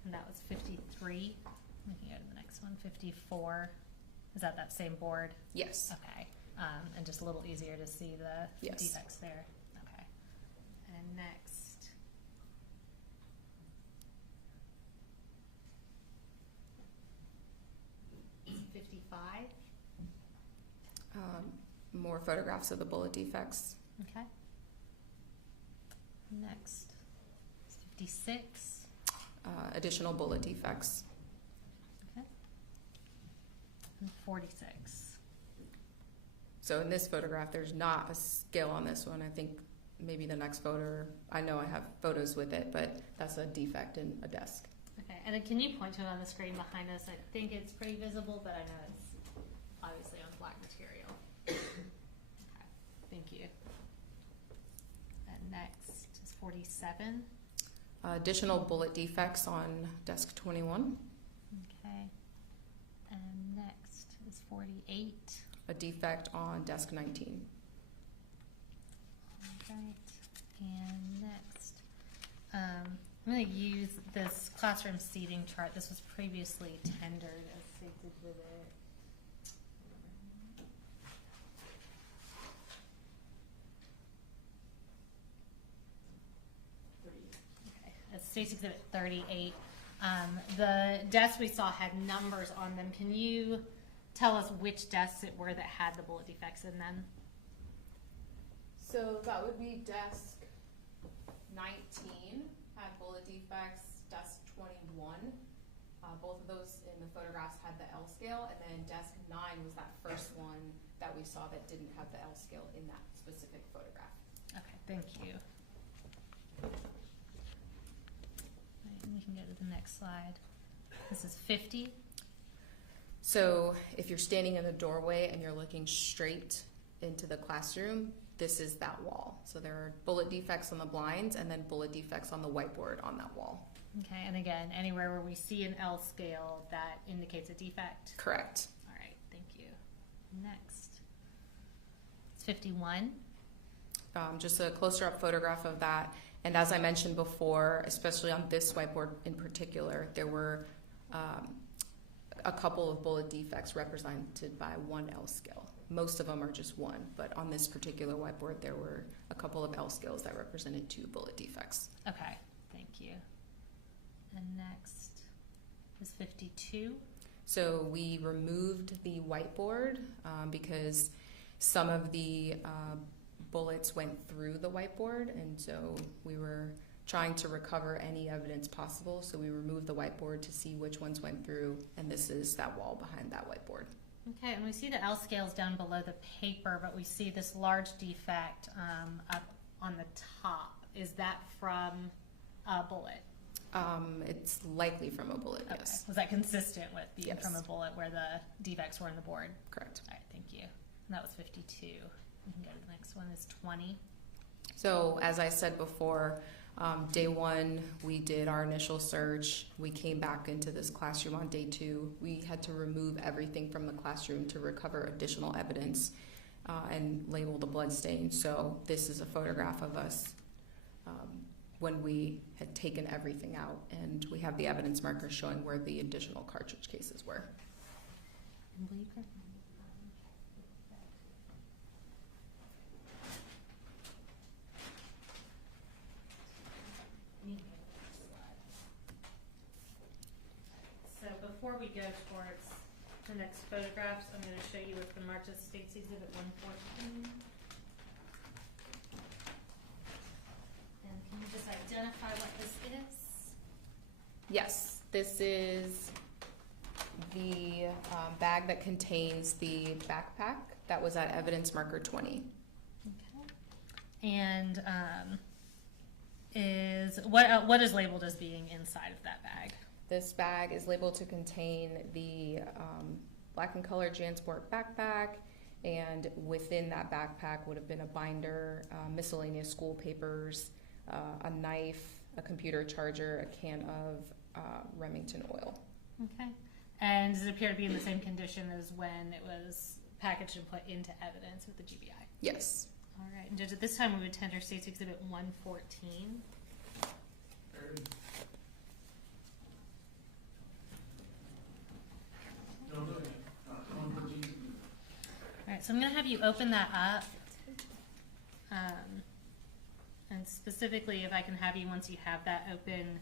And that was 53. We can go to the next one. 54. Is that same board? Yes. Okay. And just a little easier to see the Yes. defects there. Okay. And next. Is 55. More photographs of the bullet defects. Okay. Next is 56. Additional bullet defects. Okay. And 46. So in this photograph, there's not a scale on this one. I think maybe the next photo, I know I have photos with it, but that's a defect in a desk. Okay, and then can you point to it on the screen behind us? I think it's pretty visible, but I know it's obviously on black material. Okay, thank you. And next is 47. Additional bullet defects on desk 21. Okay. And next is 48. A defect on desk 19. All right. And next, I'm going to use this classroom seating chart. This was previously tendered as stated with it. Okay, it's State's Exhibit 38. The desks we saw had numbers on them. Can you tell us which desks it were that had the bullet defects in them? So that would be desk 19 had bullet defects, desk 21. Both of those in the photographs had the L scale, and then desk 9 was that first one that we saw that didn't have the L scale in that specific photograph. Okay, thank you. Right, and we can go to the next slide. This is 50. So if you're standing in the doorway and you're looking straight into the classroom, this is that wall. So there are bullet defects on the blinds and then bullet defects on the whiteboard on that wall. Okay, and again, anywhere where we see an L scale, that indicates a defect. Correct. All right, thank you. Next. It's 51. Just a closer up photograph of that. And as I mentioned before, especially on this whiteboard in particular, there were a couple of bullet defects represented by 1 L scale. Most of them are just 1, but on this particular whiteboard, there were a couple of L scales that represented 2 bullet defects. Okay, thank you. And next is 52. So we removed the whiteboard because some of the bullets went through the whiteboard, and so we were trying to recover any evidence possible. So we removed the whiteboard to see which ones went through, and this is that wall behind that whiteboard. Okay, and we see the L scales down below the paper, but we see this large defect up on the top. Is that from a bullet? It's likely from a bullet, Okay. yes. Was that consistent with being Yes. from a bullet where the defects were on the board? Correct. All right, thank you. And that was 52. We can go to the next one. Is 20. So as I said before, day 1, we did our initial search. We came back into this classroom on day 2. We had to remove everything from the classroom to recover additional evidence. and labeled a blood stain. So this is a photograph of us when we had taken everything out, and we have the evidence markers showing where the additional cartridge cases were. So before we go towards the next photographs, I'm going to show you what's been marked as State's Exhibit 114. And can you just identify what this is? Yes, this is the bag that contains the backpack that was at evidence marker 20. Okay. And what is labeled as being inside of that bag? This bag is labeled to contain the black and colored JanSport backpack, and within that backpack would have been a binder, miscellaneous school papers, a knife, a computer charger, a can of Remington oil. Okay. And does it appear to be in the same condition as when it was packaged and put into evidence with the GBI? Yes. All right. And Judge, at this time we would tender State's Exhibit 114. All right, so I'm going to have you open that up. And specifically, if I can have you, once you have that open,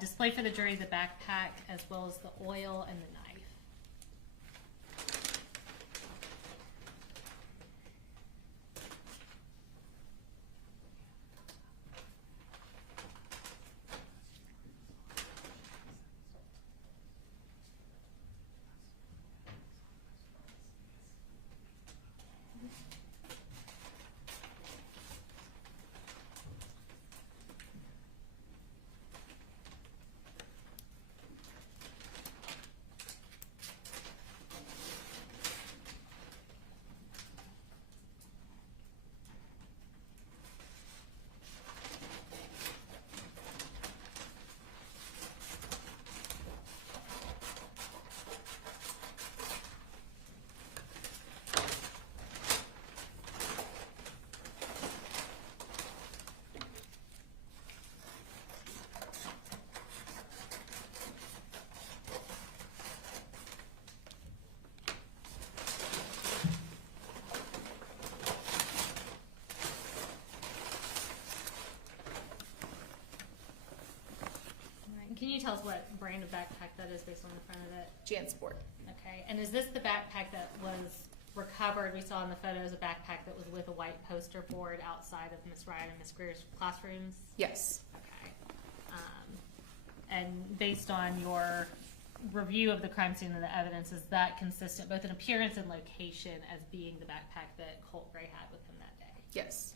display for the jury the backpack as well as the oil and the knife. Can you tell us what brand of backpack that is based on the front of it? JanSport. Okay, and is this the backpack that was recovered? We saw in the photos a backpack that was with a white poster board outside of Miss Ryan and Miss Greer's classrooms? Yes. Okay. And based on your review of the crime scene and the evidence, is that consistent both in appearance and location as being the backpack that Colt Gray had with him that day? Yes.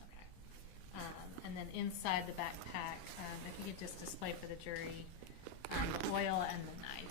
Okay. And then inside the backpack, if you could just display for the jury the oil and the knife.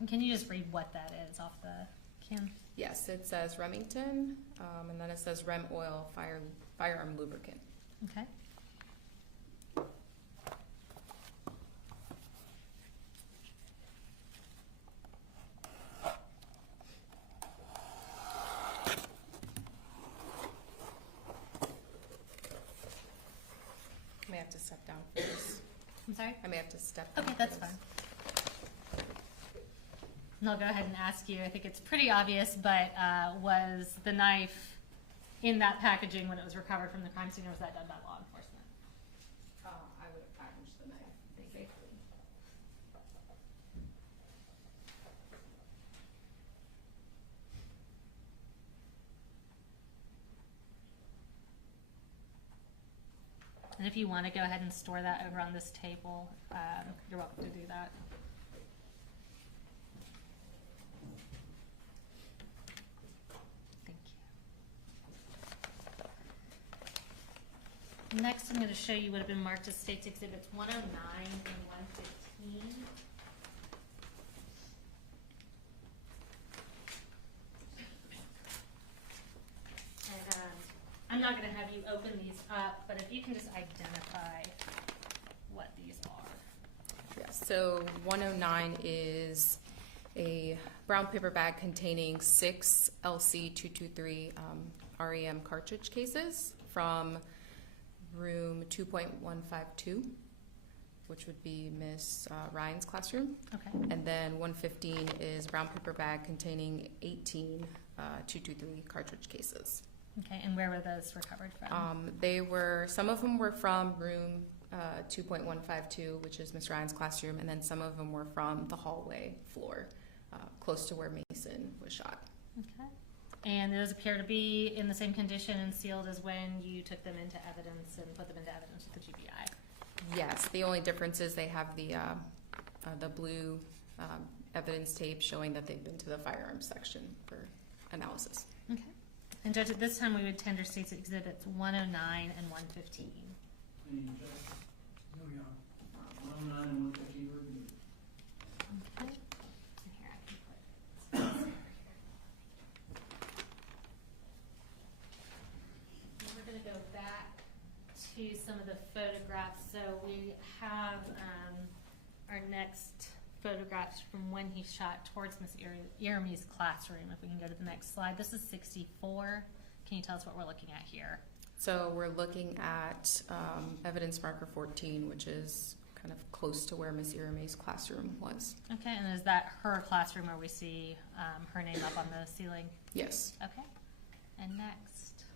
And can you just read what that is off the can? Yes, it says Remington, and then it says Rem Oil Firearm Lubricant. Okay. I may have to step down for this. I'm sorry? I may have to step down. Okay, for that's this. fine. And I'll go ahead and ask you, I think it's pretty obvious, but was the knife in that packaging when it was recovered from the crime scene, or was that done by law enforcement? I would have packaged the knife safely. And if you want to go ahead and store that over on this table, you're welcome to do that. Thank you. Next, I'm going to show you what have been marked as State's Exhibits 109 and 115. I'm not going to have you open these up, but if you can just identify what these are. Yeah, so 109 is a brown paper bag containing 6 LC223 REM cartridge cases from room 2.152, which would be Miss Ryan's classroom. Okay. And then 115 is a brown paper bag containing 18 223 cartridge cases. Okay, and where were those recovered from? Some of them were from room 2.152, which is Miss Ryan's classroom, and then some of them were from the hallway floor, close to where Mason was shot. Okay. And those appear to be in the same condition and sealed as when you took them into evidence and put them into evidence with the GBI? Yes, the only difference is they have the blue evidence tape showing that they've been to the firearms section for analysis. Okay. And Judge, at this time we would tender State's Exhibits 109 and 115. And Judge? No, Your Honor. 109 and 115 were reviewed. Okay. And here I can put. And we're going to go back to some of the photographs. So we have our next photographs from when he shot towards Miss Iramy's classroom. If we can go to the next slide. This is 64. Can you tell us what we're looking at here? So we're looking at evidence marker 14, which is kind of close to where Miss Iramy's classroom was. Okay, and is that her classroom where we see her name up on the ceiling? Yes. Okay. And next?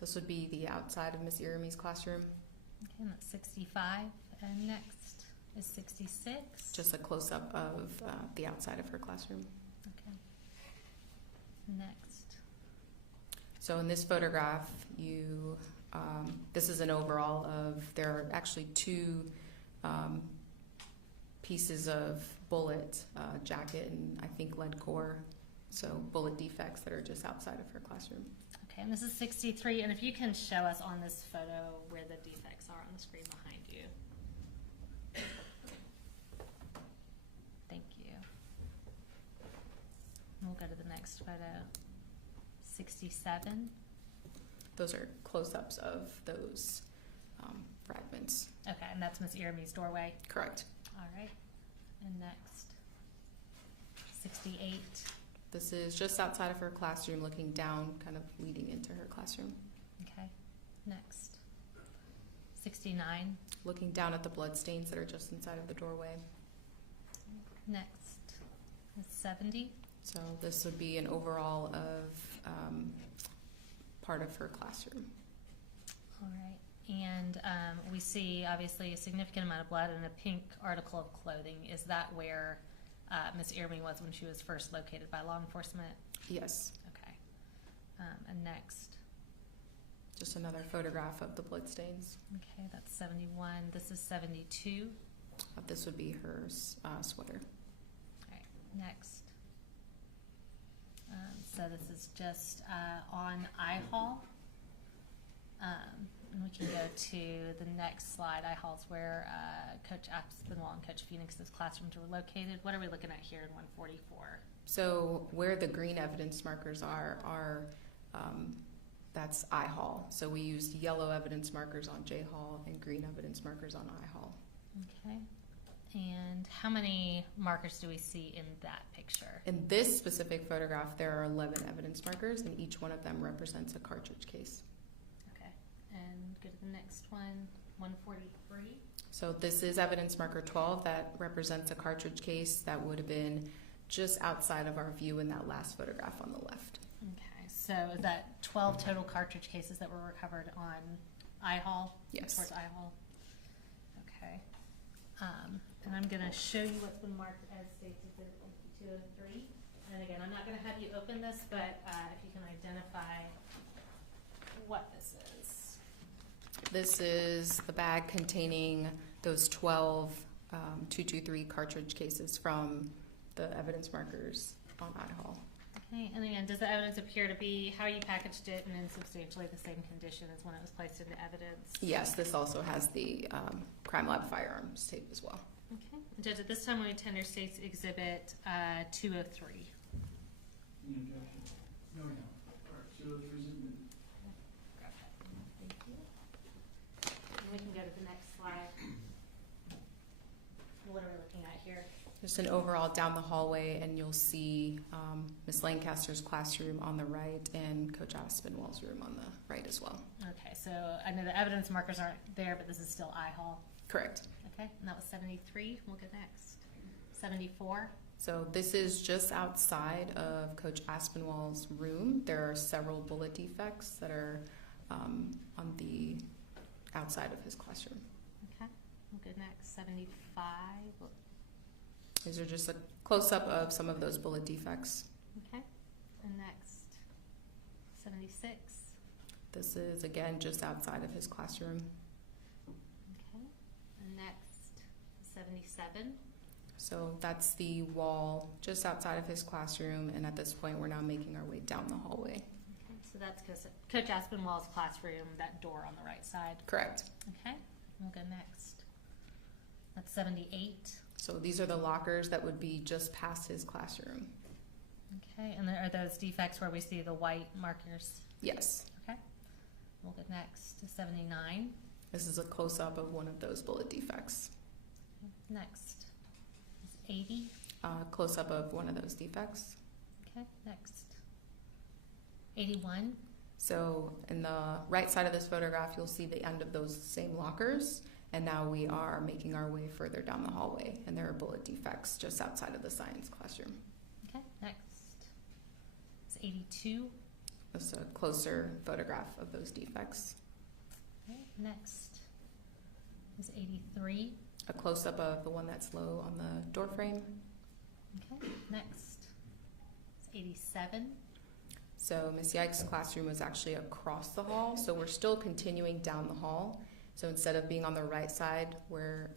This would be the outside of Miss Iramy's classroom. Okay, and that's 65. And next is 66. Just a close-up of the outside of her classroom. Okay. Next. So in this photograph, this is an overall of, there are actually 2 pieces of bullet jacket and I think lead core, so bullet defects that are just outside of her classroom. Okay, and this is 63. And if you can show us on this photo where the defects are on the screen behind you. Thank you. And we'll go to the next photo. 67. Those are close-ups of those fragments. Okay, and that's Miss Iramy's doorway. Correct. All right. And next, 68. This is just outside of her classroom, looking down, kind of leading into her classroom. Okay. Next, 69. Looking down at the blood stains that are just inside of the doorway. Next is 70. So this would be an overall of part of her classroom. All right. And we see obviously a significant amount of blood and a pink article of clothing. Is that where Miss Iramy was when she was first located by law enforcement? Yes. Okay. And next. Just another photograph of the blood stains. Okay, that's 71. This is 72. This would be her sweater. All right. Next. So this is just on I-Hall. And we can go to the next slide. I-Hall's where Coach Aspinwall and Coach Phoenix's classrooms were located. What are we looking at here in 144? So where the green evidence markers are that's I-Hall. So we used yellow evidence markers on J-Hall and green evidence markers on I-Hall. Okay. And how many markers do we see in that picture? In this specific photograph, there are 11 evidence markers, and each one of them represents a cartridge case. Okay. And go to the next one, 143. So this is evidence marker 12 that represents a cartridge case that would have been just outside of our view in that last photograph on the left. Okay. So is that 12 total cartridge cases that were recovered on I-Hall? Yes. Towards I-Hall. Okay. And I'm going to show you what's been marked as State's Exhibit 2 and 3. And again, I'm not going to have you open this, but if you can identify what this is. This is the bag containing those 12 223 cartridge cases from the evidence markers on I-Hall. Okay, and again, does the evidence appear to be how you packaged it and in substantially the same condition as when it was placed into evidence? Yes, this also has the crime lab firearms tape as well. Okay. Judge, at this time, we tender states exhibit 203. Any objection? No. All right, 203 is admitted. Thank you. And we can go to the next slide. What are we looking at here? Just an overall down the hallway, and you'll see Miss Lancaster's classroom on the right and Coach Aspinwall's room on the right as well. Okay, so I know the evidence markers aren't there, but this is still I-Hall. Correct. Okay, and that was 73. We'll go next. 74. So this is just outside of Coach Aspinwall's room. There are several bullet defects that are on the outside of his classroom. Okay, we'll go next. 75. These are just a close-up of some of those bullet defects. Okay, and next. 76. This is, again, just outside of his classroom. Okay, and next. 77. So that's the wall just outside of his classroom, and at this point, we're now making our way down the hallway. Okay, so that's Coach Aspinwall's classroom, that door on the right side. Correct. Okay, we'll go next. That's 78. So these are the lockers that would be just past his classroom. Okay, and there are those defects where we see the white markers. Yes. Okay, we'll go next to 79. This is a close-up of one of those bullet defects. Next is 80. Close-up of one of those defects. Okay, next. 81. So in the right side of this photograph, you'll see the end of those same lockers. And now we are making our way further down the hallway, and there are bullet defects just outside of the science classroom. Okay, next is 82. That's a closer photograph of those defects. Okay, next is 83. A close-up of the one that's low on the door frame. Okay, next is 87. So Miss Yike's classroom was actually across the hall, so we're still continuing down the hall. So instead of being on the right side where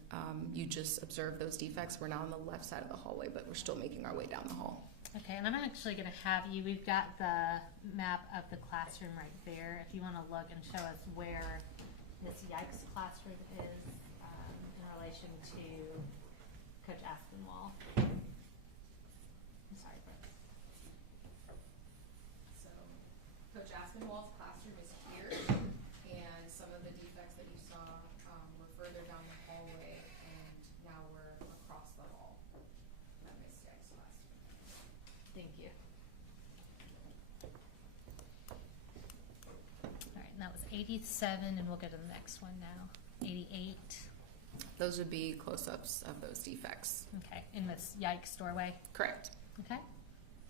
you just observe those defects, we're now on the left side of the hallway, but we're still making our way down the hall. Okay, and I'm actually going to have you, we've got the map of the classroom right there. If you want to look and show us where Miss Yike's classroom is in relation to Coach Aspinwall. I'm sorry, Brooke. So Coach Aspinwall's classroom is here, and some of the defects that you saw were further down the hallway, and now we're across the hall at Miss Yike's classroom. Thank you. All right, and that was 87, and we'll go to the next one now. 88. Those would be close-ups of those defects. Okay, in Miss Yike's doorway. Correct. Okay,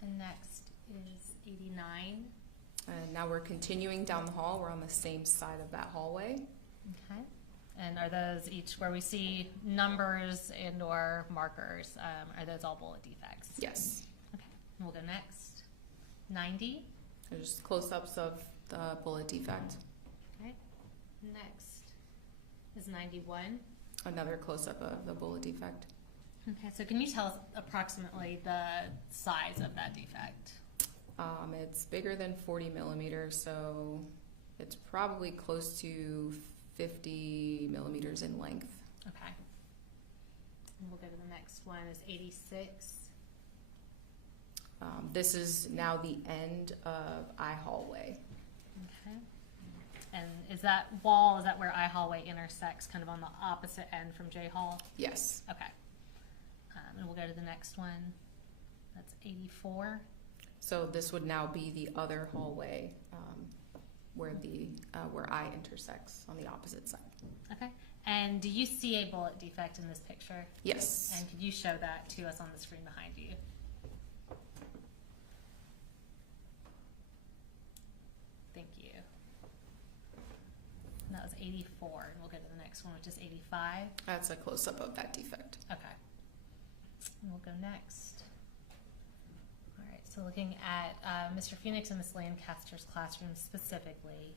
and next is 89. And now we're continuing down the hall. We're on the same side of that hallway. Okay, and are those each where we see numbers and or markers? Are those all bullet defects? Yes. Okay, we'll go next. 90. There's close-ups of the bullet defect. Okay, next is 91. Another close-up of the bullet defect. Okay, so can you tell us approximately the size of that defect? It's bigger than 40 millimeters, so it's probably close to 50 millimeters in length. Okay. And we'll go to the next one is 86. This is now the end of I hallway. Okay. And is that wall, is that where I hallway intersects, kind of on the opposite end from J hall? Yes. Okay. And we'll go to the next one. That's 84. So this would now be the other hallway where I intersects on the opposite side. Okay. And do you see a bullet defect in this picture? Yes. And could you show that to us on the screen behind you? Thank you. And that was 84, and we'll go to the next one, which is 85. That's a close-up of that defect. Okay. And we'll go next. All right, so looking at Mr. Phoenix and Miss Lancaster's classroom specifically,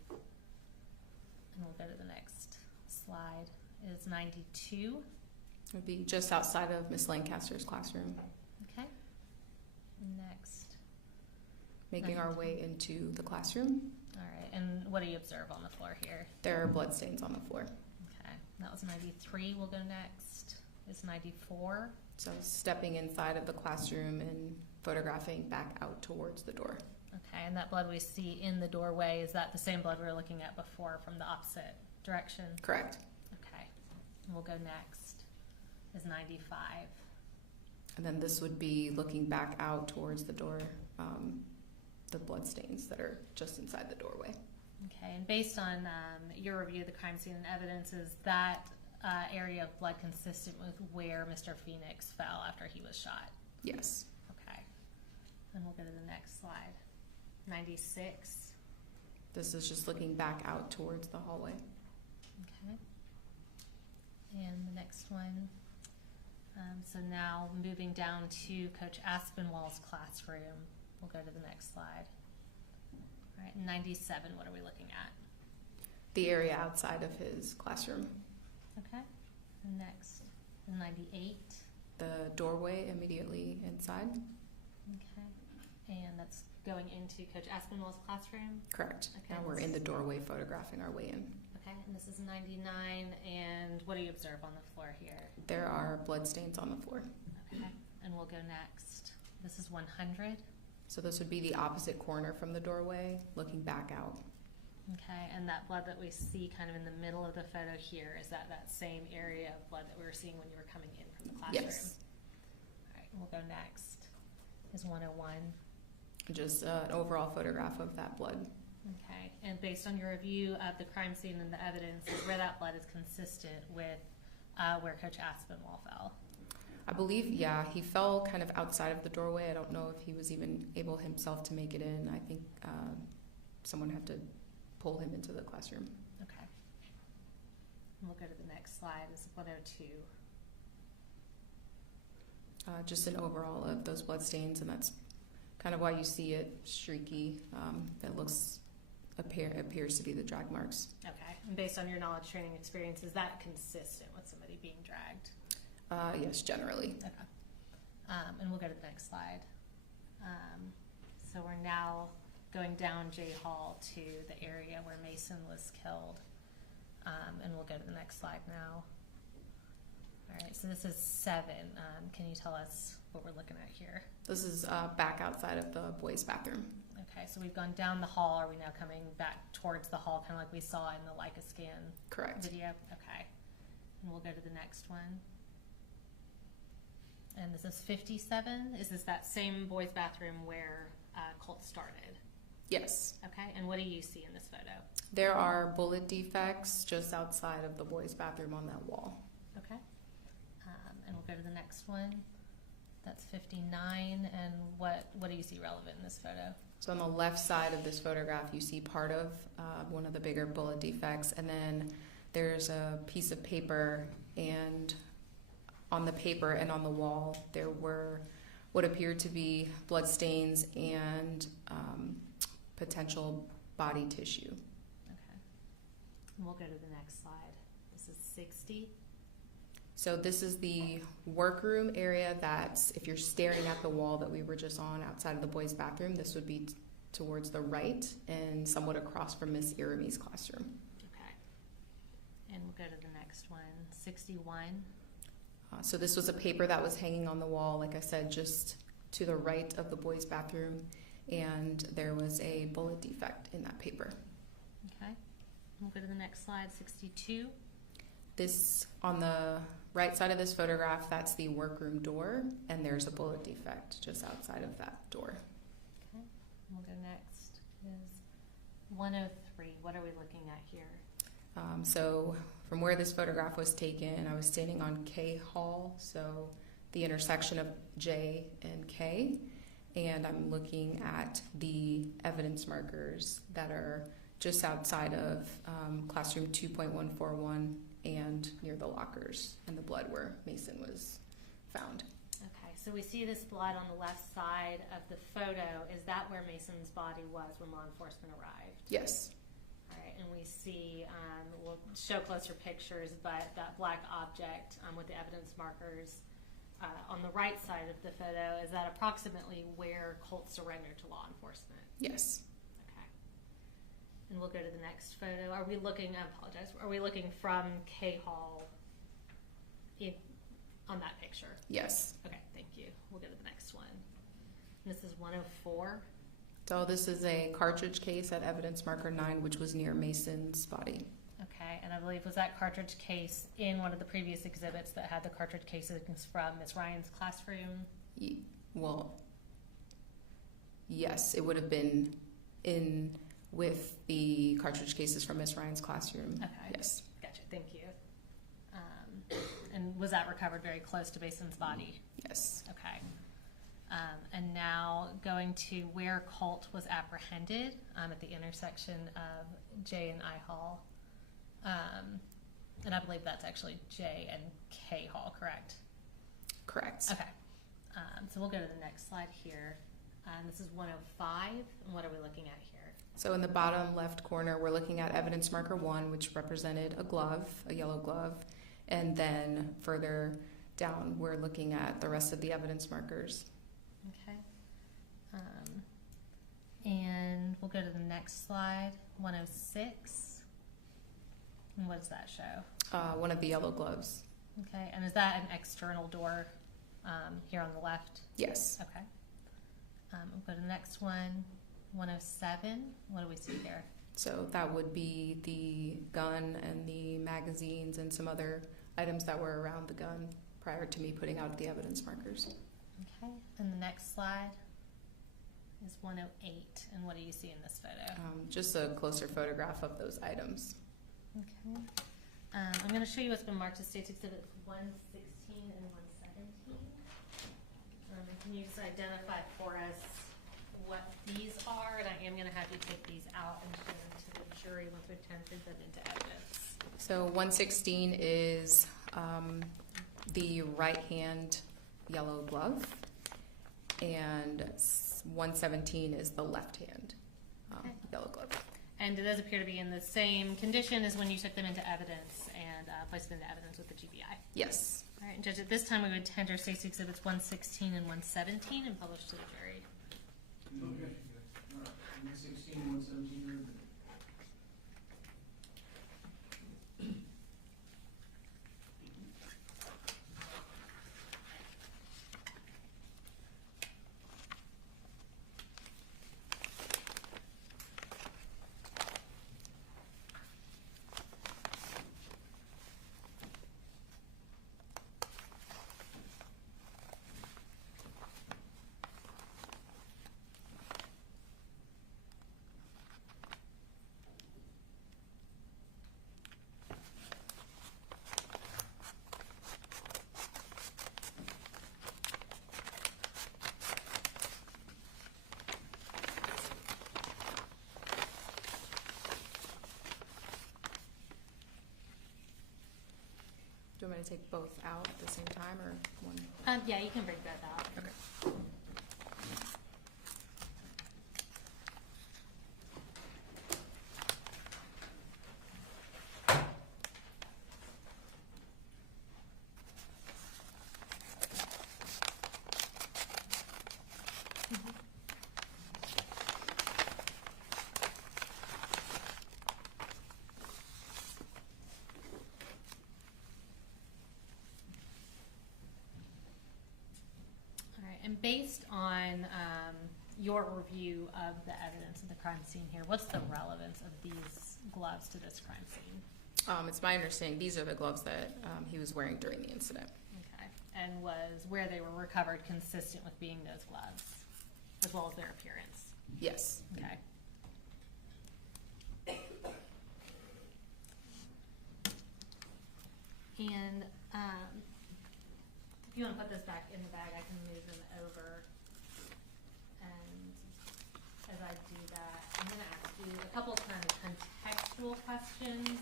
And we'll go to the next slide. Is 92. It would be just outside of Miss Lancaster's classroom. Okay. Next. Making our way into the classroom. All right. And what do you observe on the floor here? There are bloodstains on the floor. Okay. That was 93. We'll go next. Is 94. So stepping inside of the classroom and photographing back out towards the door. Okay. And that blood we see in the doorway, is that the same blood we were looking at before from the opposite direction? Correct. Okay. And we'll go next. Is 95. And then this would be looking back out towards the door, the blood stains that are just inside the doorway. Okay, and based on your review of the crime scene and evidence, is that area of blood consistent with where Mr. Phoenix fell after he was shot? Yes. Okay, and we'll go to the next slide. 96. This is just looking back out towards the hallway. Okay, and the next one. So now moving down to Coach Aspinwall's classroom. We'll go to the next slide. All right, 97, what are we looking at? The area outside of his classroom. Okay, and next, 98. The doorway immediately inside. Okay, and that's going into Coach Aspinwall's classroom? Correct. Okay, Now we're in the doorway photographing our way in. Okay, and this is 99, and what do you observe on the floor here? There are blood stains on the floor. Okay, and we'll go next. This is 100. So this would be the opposite corner from the doorway, looking back out. Okay, and that blood that we see kind of in the middle of the photo here, is that same area of blood that we were seeing when you were coming in from the classroom? Yes. All right, we'll go next. Is 101. Just an overall photograph of that blood. Okay, and based on your review of the crime scene and the evidence, is where that blood is consistent with where Coach Aspinwall fell? I believe, yeah, he fell kind of outside of the doorway. I don't know if he was even able himself to make it in. I think someone had to pull him into the classroom. Okay. And we'll go to the next slide. This is 102. Just an overall of those blood stains, and that's kind of why you see it streaky. That appears to be the drag marks. Okay. And based on your knowledge, training, experience, is that consistent with somebody being dragged? Yes, generally. Okay. And we'll go to the next slide. So we're now going down J Hall to the area where Mason was killed. And we'll go to the next slide now. All right, so this is 7. Can you tell us what we're looking at here? This is back outside of the boys' bathroom. Okay, so we've gone down the hall. Are we now coming back towards the hall, kind of like we saw in the Leica scan Correct. video? Okay. And we'll go to the next one. And this is 57. Is this that same boys' bathroom where Colt started? Yes. Okay, and what do you see in this photo? There are bullet defects just outside of the boys' bathroom on that wall. Okay. And we'll go to the next one. That's 59. And what do you see relevant in this photo? So on the left side of this photograph, you see part of one of the bigger bullet defects, and then there's a piece of paper, and on the paper and on the wall, there were what appeared to be blood stains and potential body tissue. Okay. And we'll go to the next slide. This is 60. So this is the workroom area that's, if you're staring at the wall that we were just on outside of the boys' bathroom, this would be towards the right and somewhat across from Miss Irami's classroom. Okay. And we'll go to the next one, 61. So this was a paper that was hanging on the wall, like I said, just to the right of the boys' bathroom, and there was a bullet defect in that paper. Okay. We'll go to the next slide, 62. This, on the right side of this photograph, that's the workroom door, and there's a bullet defect just outside of that door. Okay. We'll go next is 103. What are we looking at here? So from where this photograph was taken, I was standing on K Hall, so the intersection of J and K, and I'm looking at the evidence markers that are just outside of classroom 2.141 and near the lockers and the blood where Mason was found. Okay, so we see this blood on the left side of the photo. Is that where Mason's body was when law enforcement arrived? Yes. All right, and we see, we'll show closer pictures, but that black object with the evidence markers on the right side of the photo, is that approximately where Colt surrendered to law enforcement? Yes. Okay. And we'll go to the next photo. Are we looking, I apologize, are we looking from K Hall on that picture? Yes. Okay, thank you. We'll go to the next one. And this is 104. So this is a cartridge case at evidence marker 9, which was near Mason's body. Okay, and I believe was that cartridge case in one of the previous exhibits that had the cartridge cases from Miss Ryan's classroom? Well, yes, it would have been in with the cartridge cases from Miss Ryan's classroom. Okay. Yes. Gotcha, thank you. And was that recovered very close to Mason's body? Yes. Okay. And now going to where Colt was apprehended at the intersection of J and I Hall. And I believe that's actually J and K Hall, correct? Correct. Okay. So we'll go to the next slide here. This is 105. And what are we looking at here? So in the bottom left corner, we're looking at evidence marker 1, which represented a glove, a yellow glove. And then further down, we're looking at the rest of the evidence markers. Okay. And we'll go to the next slide, 106. And what does that show? One of the yellow gloves. Okay, and is that an external door here on the left? Yes. Okay. We'll go to the next one, 107. What do we see there? So that would be the gun and the magazines and some other items that were around the gun prior to me putting out the evidence markers. Okay, and the next slide is 108. And what do you see in this photo? Just a closer photograph of those items. Okay. I'm going to show you what's been marked as State's Exhibits 116 and 117. Can you just identify for us what these are? And I am going to have you take these out and show them to the jury once we've entered them into evidence. So 116 is the right hand yellow glove, and 117 is the left hand yellow glove. And do those appear to be in the same condition as when you took them into evidence and placed them into evidence with the GBI? Yes. All right, and Judge, at this time we would tender State's Exhibits 116 and 117 and publish to the jury. Okay. All right. 116, 117 are good. Do you want me to take both out at the same time or one? Yeah, you can break that out. Okay. And based on your review of the evidence of the crime scene here, what's the relevance of these gloves to this crime scene? It's my understanding these are the gloves that he was wearing during the incident. Okay. And was where they were recovered consistent with being those gloves, as well as their appearance? Yes. Okay. And if you want to put this back in the bag, I can move them over. And as I do that, I'm going to ask you a couple of kind of contextual questions.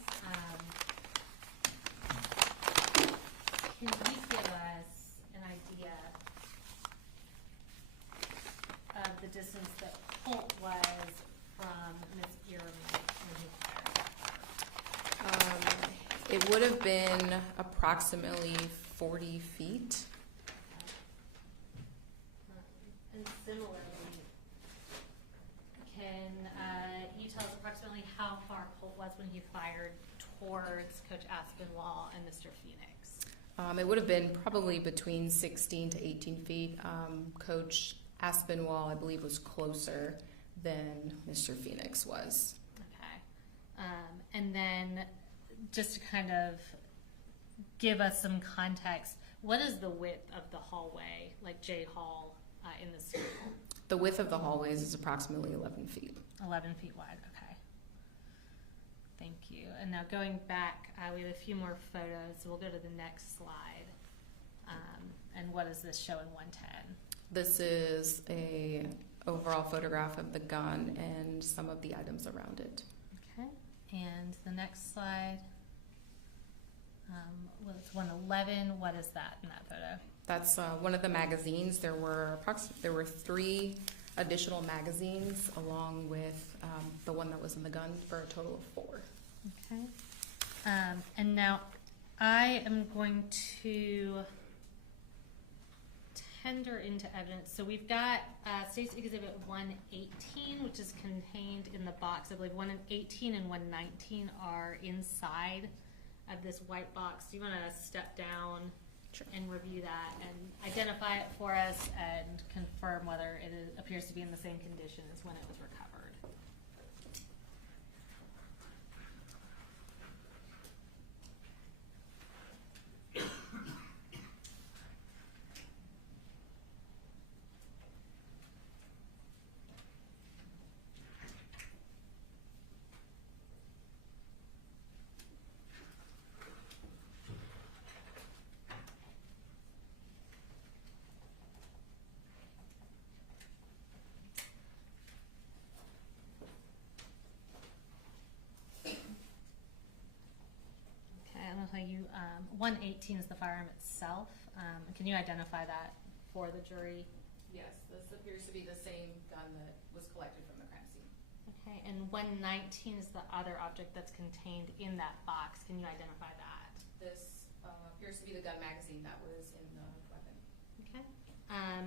Can you give us an idea of the distance that Colt was from Miss Ehrman when he fired? have been approximately 40 feet. And similarly, can you tell us approximately how far Colt was when he fired towards Coach Aspinwall and Mr. Phoenix? It would have been probably between 16 to 18 feet. Coach Aspinwall, I believe, was closer than Mr. Phoenix was. Okay. And then just to kind of give us some context, what is the width of the hallway, like J Hall, in the school? The width of the hallways is approximately 11 feet. 11 feet wide, okay. Thank you. And now going back, we have a few more photos, so we'll go to the next slide. And what does this show in 110? This is a overall photograph of the gun and some of the items around it. Okay. And the next slide was 111. What is that in that photo? That's one of the magazines. There were 3 additional magazines along with the one that was in the gun for a total of 4. Okay. And now I am going to tender into evidence. So we've got State's Exhibit 118, which is contained in the box. I believe 118 and 119 are inside of this white box. Do you want to step down? Sure. And review that and identify it for us and confirm whether it appears to be in the same condition as when it was recovered? You 118 is the firearm itself. Can you identify that for the jury? Yes, this appears to be the same gun that was collected from the crime scene. Okay, and 119 is the other object that's contained in that box. Can you identify that? This appears to be the gun magazine that was in the weapon. Okay.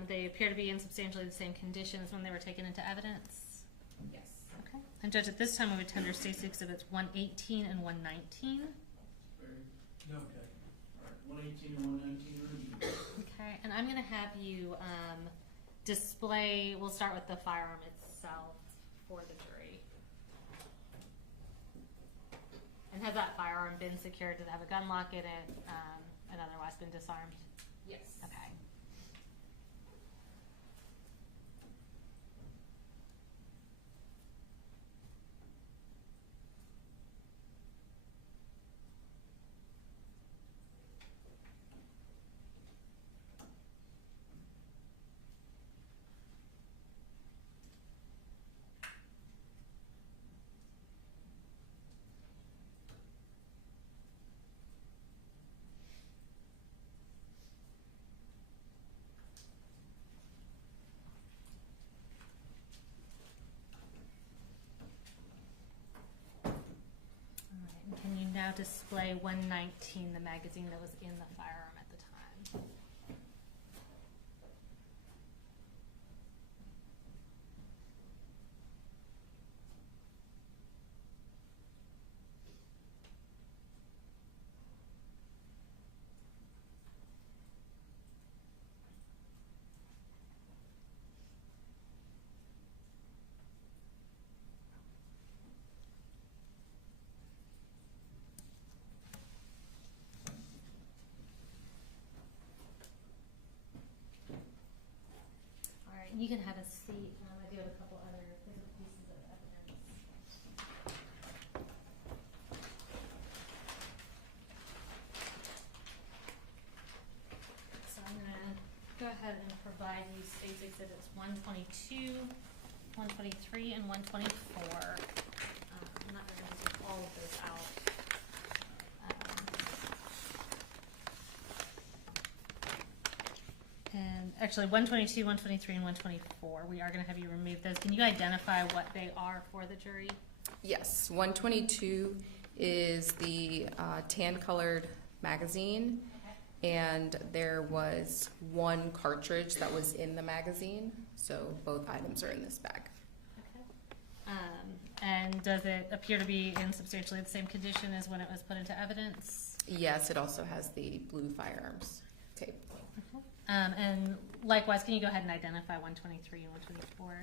They appear to be in substantially the same conditions when they were taken into evidence? Yes. Okay. And Judge, at this time we would tender State's Exhibits 118 and 119. Okay. All right, 118 and 119 are Okay, and I'm going to have you display, we'll start with the firearm itself for the jury. And has that firearm been secured? Did it have a gun lock in it and otherwise been disarmed? Yes. Okay. Can you now display 119, the magazine that was in the firearm at the time? You can have a seat. I do have a couple other physical pieces of evidence. So I'm going to go ahead and provide you State's Exhibits 122, 123, and 124. I'm not going to take all of those out. And actually, 122, 123, and 124, we are going to have you remove those. Can you identify what they are for the jury? Yes, 122 is the tan-colored magazine, and there was one cartridge that was in the magazine, so both items are in this bag. Okay. And does it appear to be in substantially the same condition as when it was put into evidence? Yes, it also has the blue firearms tape. Okay. And likewise, can you go ahead and identify 123 and 124?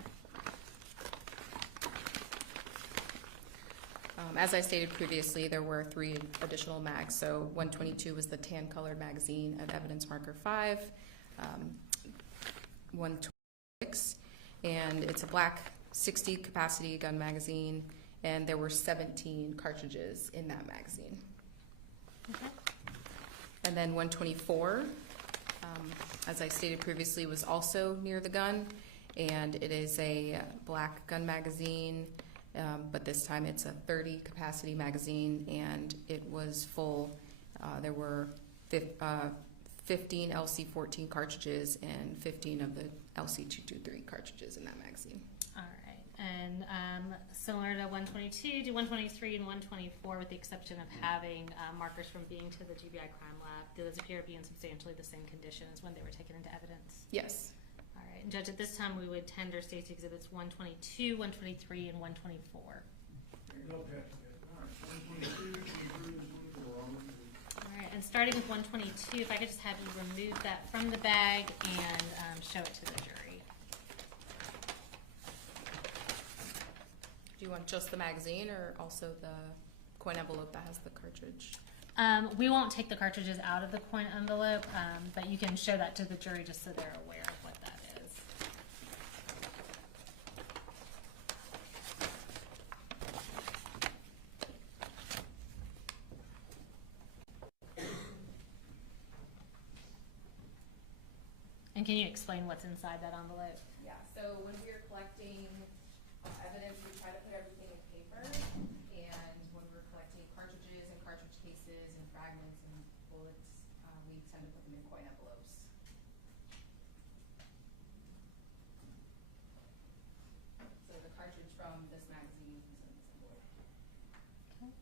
As I stated previously, there were 3 additional mags. So 122 was the tan-colored magazine at evidence marker 5, 126, and it's a black 60 capacity gun magazine, and there were 17 cartridges in that magazine. Okay. And then 124, as I stated previously, was also near the gun, and it is a black gun magazine, but this time it's a 30 capacity magazine, and it was full. There were 15 LC-14 cartridges and 15 of the LC-223 cartridges in that magazine. All right. And similar to 122, do 123 and 124, with the exception of having markers from being to the GBI crime lab, do those appear to be in substantially the same condition as when they were taken into evidence? Yes. All right. And Judge, at this time, we would tender State's Exhibits 122, 123, and 124. Okay. All right, 122, 123, and 124. All right. And starting with 122, if I could just have you remove that from the bag and show it to the jury. Do you want just the magazine or also the coin envelope that has the cartridge? We won't take the cartridges out of the coin envelope, but you can show that to the jury just so they're aware of what that is. And can you explain what's inside that envelope? Yeah, so when we are collecting evidence, we try to put everything in paper, and when we're collecting cartridges and cartridge cases and fragments and bullets, we tend to put them in coin envelopes. So the cartridge from this magazine is in this envelope. Okay.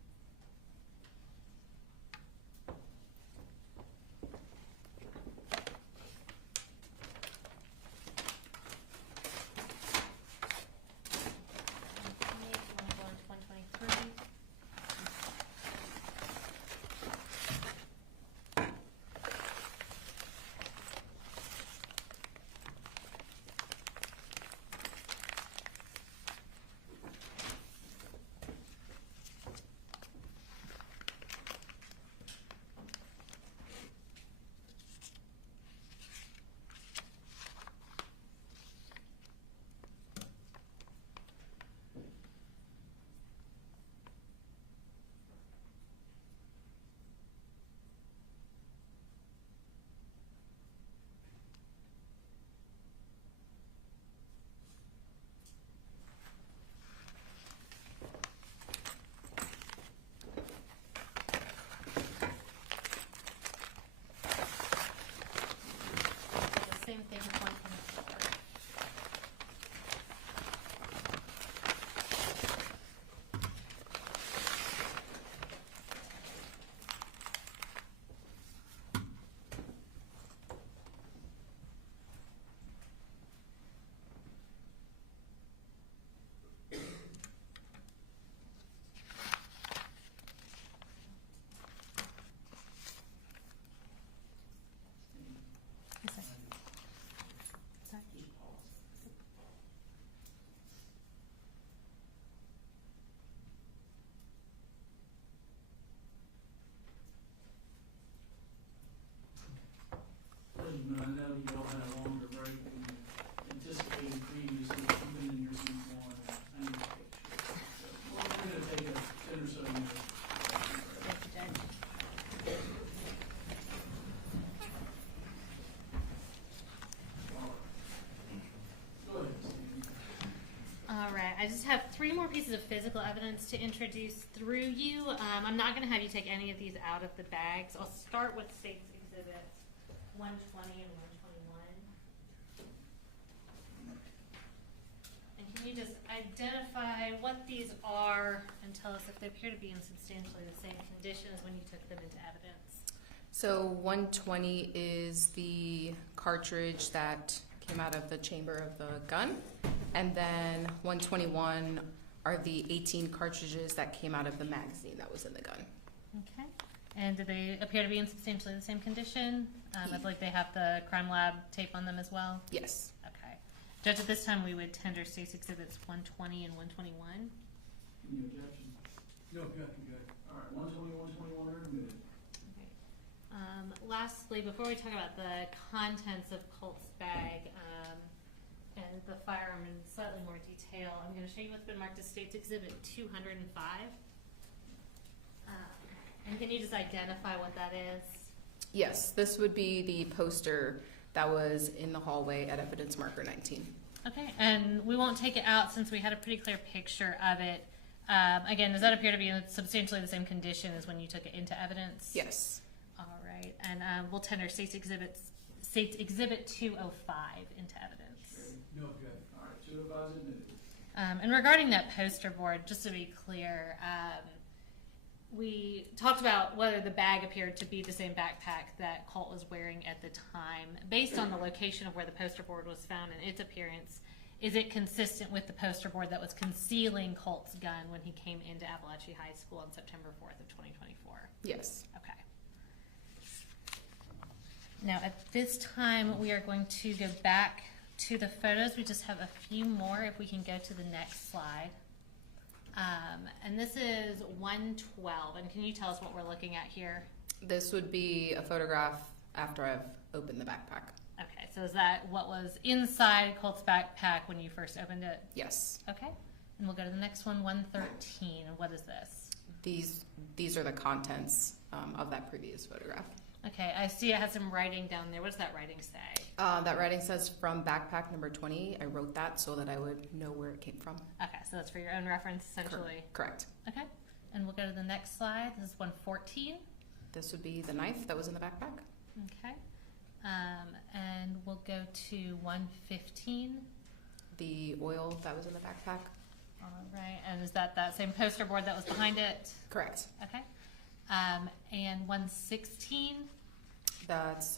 Same thing with 124. I know you all had a longer break than anticipated previously. You've been in here since 1. I need to make sure. So, we're going to take a 10 or so minutes. Thank you, Judge. Go ahead, Steve. All right, I just have 3 more pieces of physical evidence to introduce through you. I'm not going to have you take any of these out of the bags. I'll start with State's Exhibits 120 and 121. And can you you just identify what these are and tell us if they appear to be in substantially the same condition as when you took them into evidence? So 120 is the cartridge that came out of the chamber of the gun, and then 121 are the 18 cartridges that came out of the magazine that was in the gun. Okay. And do they appear to be in substantially the same condition? I believe they have the crime lab tape on them as well? Yes. Okay. Judge, at this time we would tender State's Exhibits 120 and 121. Any objection? No objection, Judge. All right, 120, 121 are admitted. Okay. Lastly, before we talk about the contents of Colt's bag and the firearm in slightly more detail, I'm going to show you what's been marked as State's Exhibit 205. And can you just identify what that is? Yes, this would be the poster that was in the hallway at evidence marker 19. Okay, and we won't take it out since we had a pretty clear picture of it. Again, does that appear to be in substantially the same condition as when you took it into evidence? Yes. All right, and we'll tender State's Exhibit 205 into evidence. No objection. All right, 205 is admitted. And regarding that poster board, just to be clear, we talked about whether the bag appeared to be the same backpack that Colt was wearing at the time. Based on the location of where the poster board was found and its appearance, is it consistent with the poster board that was concealing Colt's gun when he came into Apalachee High School on September 4th of 2024? Yes. Okay. Now at this time, we are going to go back to the photos. We just have a few more if we can go to the next slide. And this is 112, and can you tell us what we're looking at here? This would be a photograph after I've opened the backpack. Okay, so is that what was inside Colt's backpack when you first opened it? Yes. Okay, and we'll go to the next one, 113. What is this? These are the contents of that previous photograph. Okay, I see it has some writing down there. What does that writing say? That writing says from backpack number 20. I wrote that so that I would know where it came from. Okay, so that's for your own reference, essentially. Correct. Okay, and we'll go to the next slide. This is 114. This would be the knife that was in the backpack. Okay, and we'll go to 115. The oil that was in the backpack. All right, and is that same poster board that was behind it? Correct. Okay, and 116. That's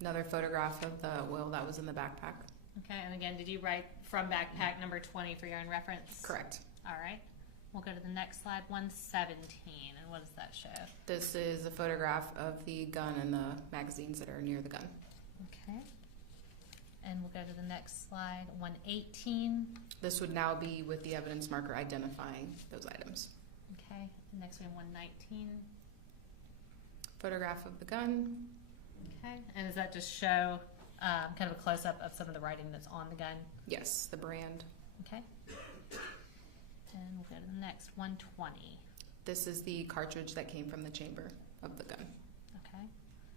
another photograph of the oil that was in the backpack. Okay, and again, did you write from backpack number 20 for your own reference? Correct. All right. We'll go to the next slide, 117. And what does that show? This is a photograph of the gun and the magazines that are near the gun. Okay. And we'll go to the next slide, 118. This would now be with the evidence marker identifying those items. Okay. Next we have 119. Photograph of the gun. Okay. And does that just show kind of a close-up of some of the writing that's on the gun? Yes, the brand. Okay. And we'll go to the next, 120. This is the cartridge that came from the chamber of the gun. Okay.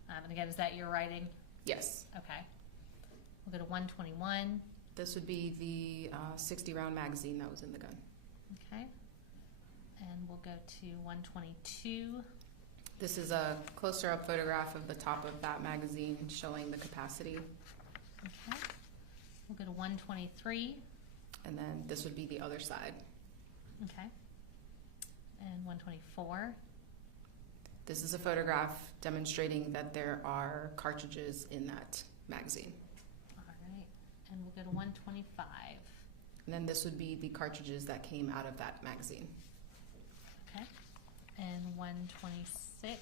And again, is that your writing? Yes. Okay. We'll go to 121. This would be the 60-round magazine that was in the gun. Okay. And we'll go to 122. This is a closer-up photograph of the top of that magazine showing the capacity. Okay. We'll go to 123. And then this would be the other side. Okay. And 124. This is a photograph demonstrating that there are cartridges in that magazine. All right. And we'll go to 125. And then this would be the cartridges that came out of that magazine. Okay. And 126.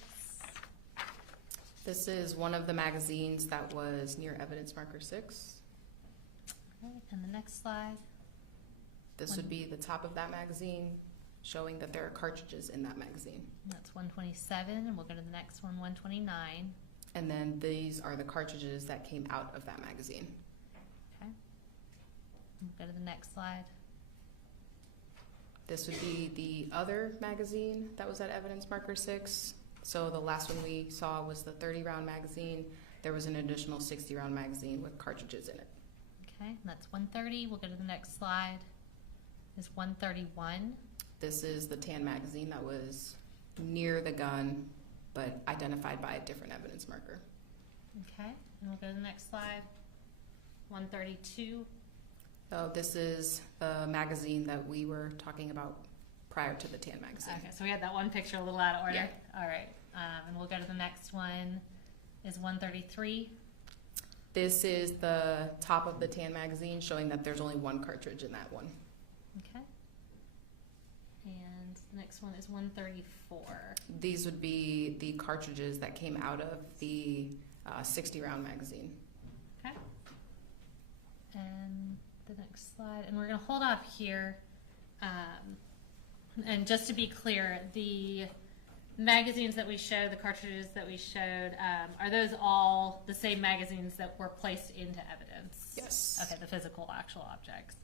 This is one of the magazines that was near evidence marker 6. Okay. And the next slide. This would be the top of that magazine, showing that there are cartridges in that magazine. That's 127, and we'll go to the next one, 129. And then these are the cartridges that came out of that magazine. Okay. We'll go to the next slide. This would be the other magazine that was at evidence marker 6. So the last one we saw was the 30-round magazine. There was an additional 60-round magazine with cartridges in it. Okay, and that's 130. We'll go to the next slide. Is 131. This is the tan magazine that was near the gun, but identified by a different evidence marker. Okay, and we'll go to the next slide. 132. Oh, this is the magazine that we were talking about prior to the tan magazine. Okay, so we had that one picture a little out of order. Yeah. All right, and we'll go to the next one. Is 133. This is the top of the tan magazine showing that there's only one cartridge in that one. Okay. And the next one is 134. These would be the cartridges that came out of the 60-round magazine. Okay. And the next slide, and we're going to hold off here. And just to be clear, the magazines that we showed, the cartridges that we showed, are those all the same magazines that were placed into evidence? Yes. Okay, the physical, actual objects.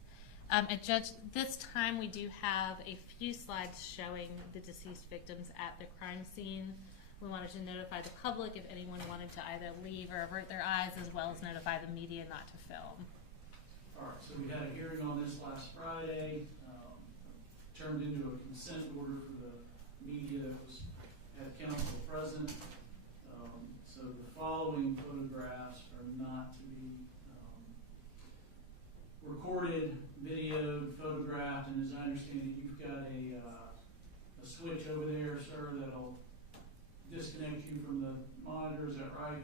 And Judge, this time we do have a few slides showing the deceased victims at the crime scene. We wanted to notify the public if anyone wanted to either leave or avert their eyes, as well as notify the media not to film. All right, so we had a hearing on this last Friday, turned into a consent order for the media that was at council present. So the following photographs are not to be recorded, videoed, photographed, and as I understand it, you've got a switch over there, sir, that'll disconnect you from the monitor, is that right?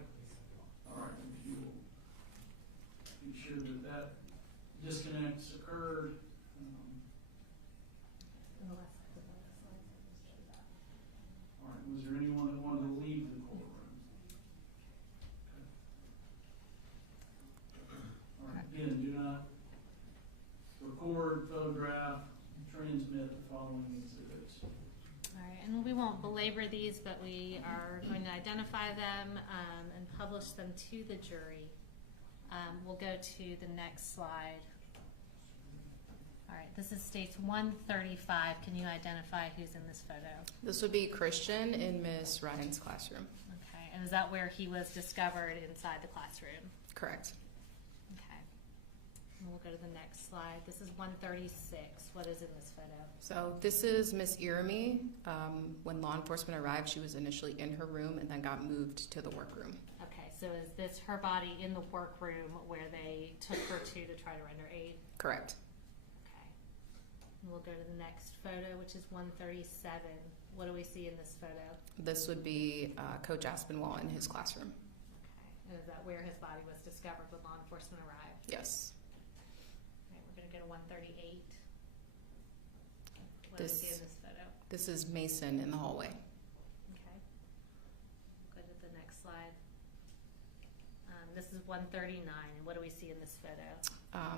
All right, if you will be sure that that disconnect's occurred. All right, was there anyone that wanted to leave the courtroom? Okay. All right, again, do not record, photograph, transmit the following exhibits. All right, and we won't belabor these, but we are going to identify them and publish them to the jury. We'll go to the next slide. All right, this is states 135. Can you identify who's in this photo? This would be Christian in Miss Ryan's classroom. Okay, and is that where he was discovered inside the classroom? Correct. Okay, and we'll go to the next slide. This is 136. What is in this photo? So this is Miss Irami. When law enforcement arrived, she was initially in her room and then got moved to the workroom. Okay, so is this her body in the workroom where they took her to try to render aid? Correct. Okay. And we'll go to the next photo, which is 137. What do we see in this photo? This would be Coach Aspinwall in his classroom. Okay. And is that where his body was discovered when law enforcement arrived? Yes. Okay, we're going to go to 138. What do we see in this photo? This is Mason in the hallway. Okay. Go to the next slide. This is 139. What do we see in this photo?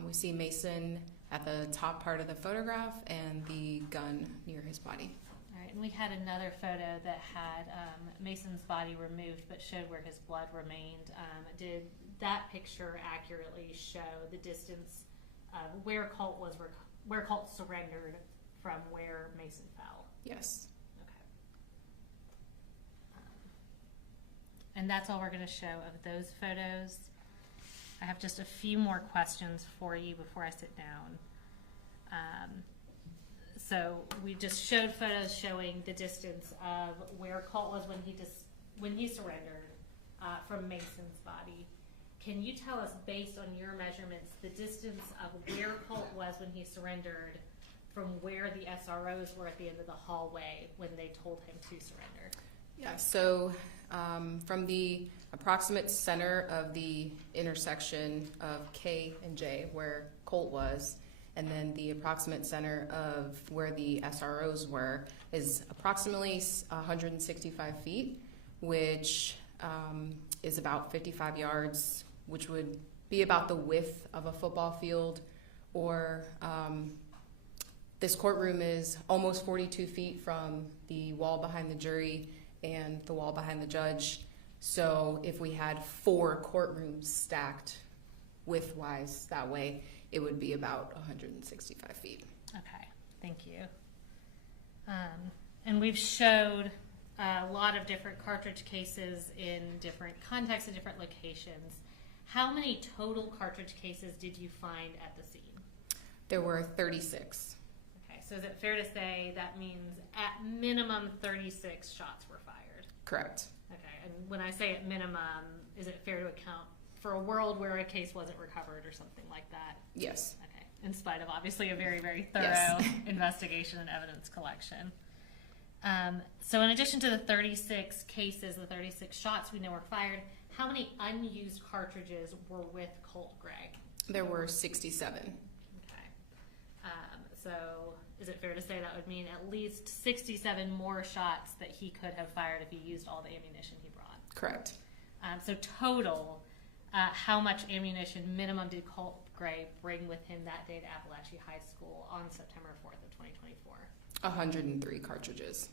We see Mason at the top part of the photograph and the gun near his body. All right, and we had another photo that had Mason's body removed but showed where his blood remained. Did that picture accurately show the distance of where Colt surrendered from where Mason fell? Yes. Okay. And that's all we're going to show of those photos. I have just a few more questions for you before I sit down. So we just showed photos showing the distance of where Colt was when he surrendered from Mason's body. Can you tell us, based on your measurements, the distance of where Colt was when he surrendered from where the SROs were at the end of the hallway when they told him to surrender? Yeah, so from the approximate center of the intersection of K and J, where Colt was, and then the approximate center of where the SROs were, is approximately 165 feet, which is about 55 yards, which would be about the width of a football field, or this courtroom is almost 42 feet from the wall behind the jury and the wall behind the judge. So if we had 4 courtrooms stacked widthwise that way, it would be about 165 feet. Okay, thank you. And we've showed a lot of different cartridge cases in different contexts and different locations. How many total cartridge cases did you find at the scene? There were 36. Okay, so is it fair to say that means at minimum 36 shots were fired? Correct. Okay, and when I say at minimum, is it fair to account for a world where a case wasn't recovered or something like that? Yes. Okay. in spite of obviously a very, very thorough Yes. investigation and evidence collection. So in addition to the 36 cases, the 36 shots we know were fired, how many unused cartridges were with Colt Gray? There were 67. Okay. So is it fair to say that would mean at least 67 more shots that he could have fired if he used all the ammunition he brought? Correct. So total, how much ammunition minimum did Colt Gray bring with him that day to Apalachee High School on September 4th of 2024? 103 cartridges.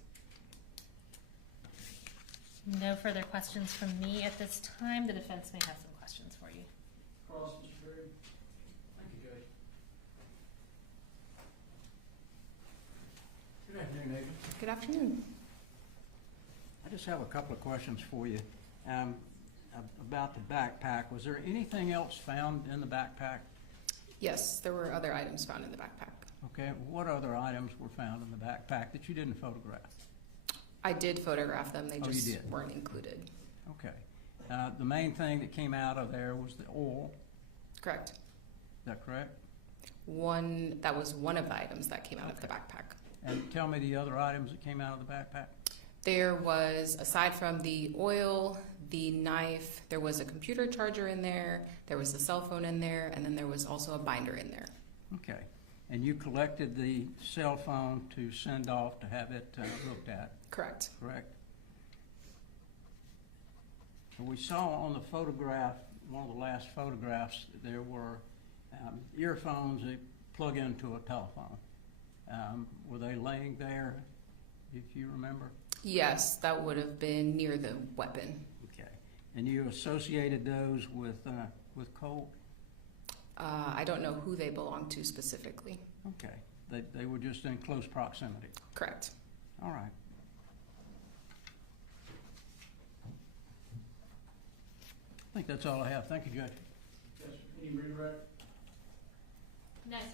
No further questions from me at this time. The defense may have some questions for you. Cross, Mr. Perry. Thank you, Judge. Good afternoon, Nathan. Good afternoon. I just have a couple of questions for you about the backpack. Was there anything else found in the backpack? Yes, there were other items found in the backpack. Okay, what other items were found in the backpack that you didn't photograph? I did photograph them, they Oh, you just did? weren't included. Okay. The main thing that came out of there was the oil. Correct. Is that correct? That was one of the items that came out of the backpack. And tell me the other items that came out of the backpack. There was, aside from the oil, the knife, there was a computer charger in there, there was a cell phone in there, and then there was also a binder in there. Okay. And you collected the cell phone to send off to have it looked at, Correct. correct? We saw on the photograph, one of the last photographs, there were earphones that plug into a telephone. Were they laying there, if you remember? Yes, that would have been near the weapon. Okay. And you associated those with Colt? I don't know who they belong to specifically. Okay. They were just in close proximity. Correct. All right. I think that's all I have. Thank you, Judge. Yes, sir. Can you redirect? No, sir.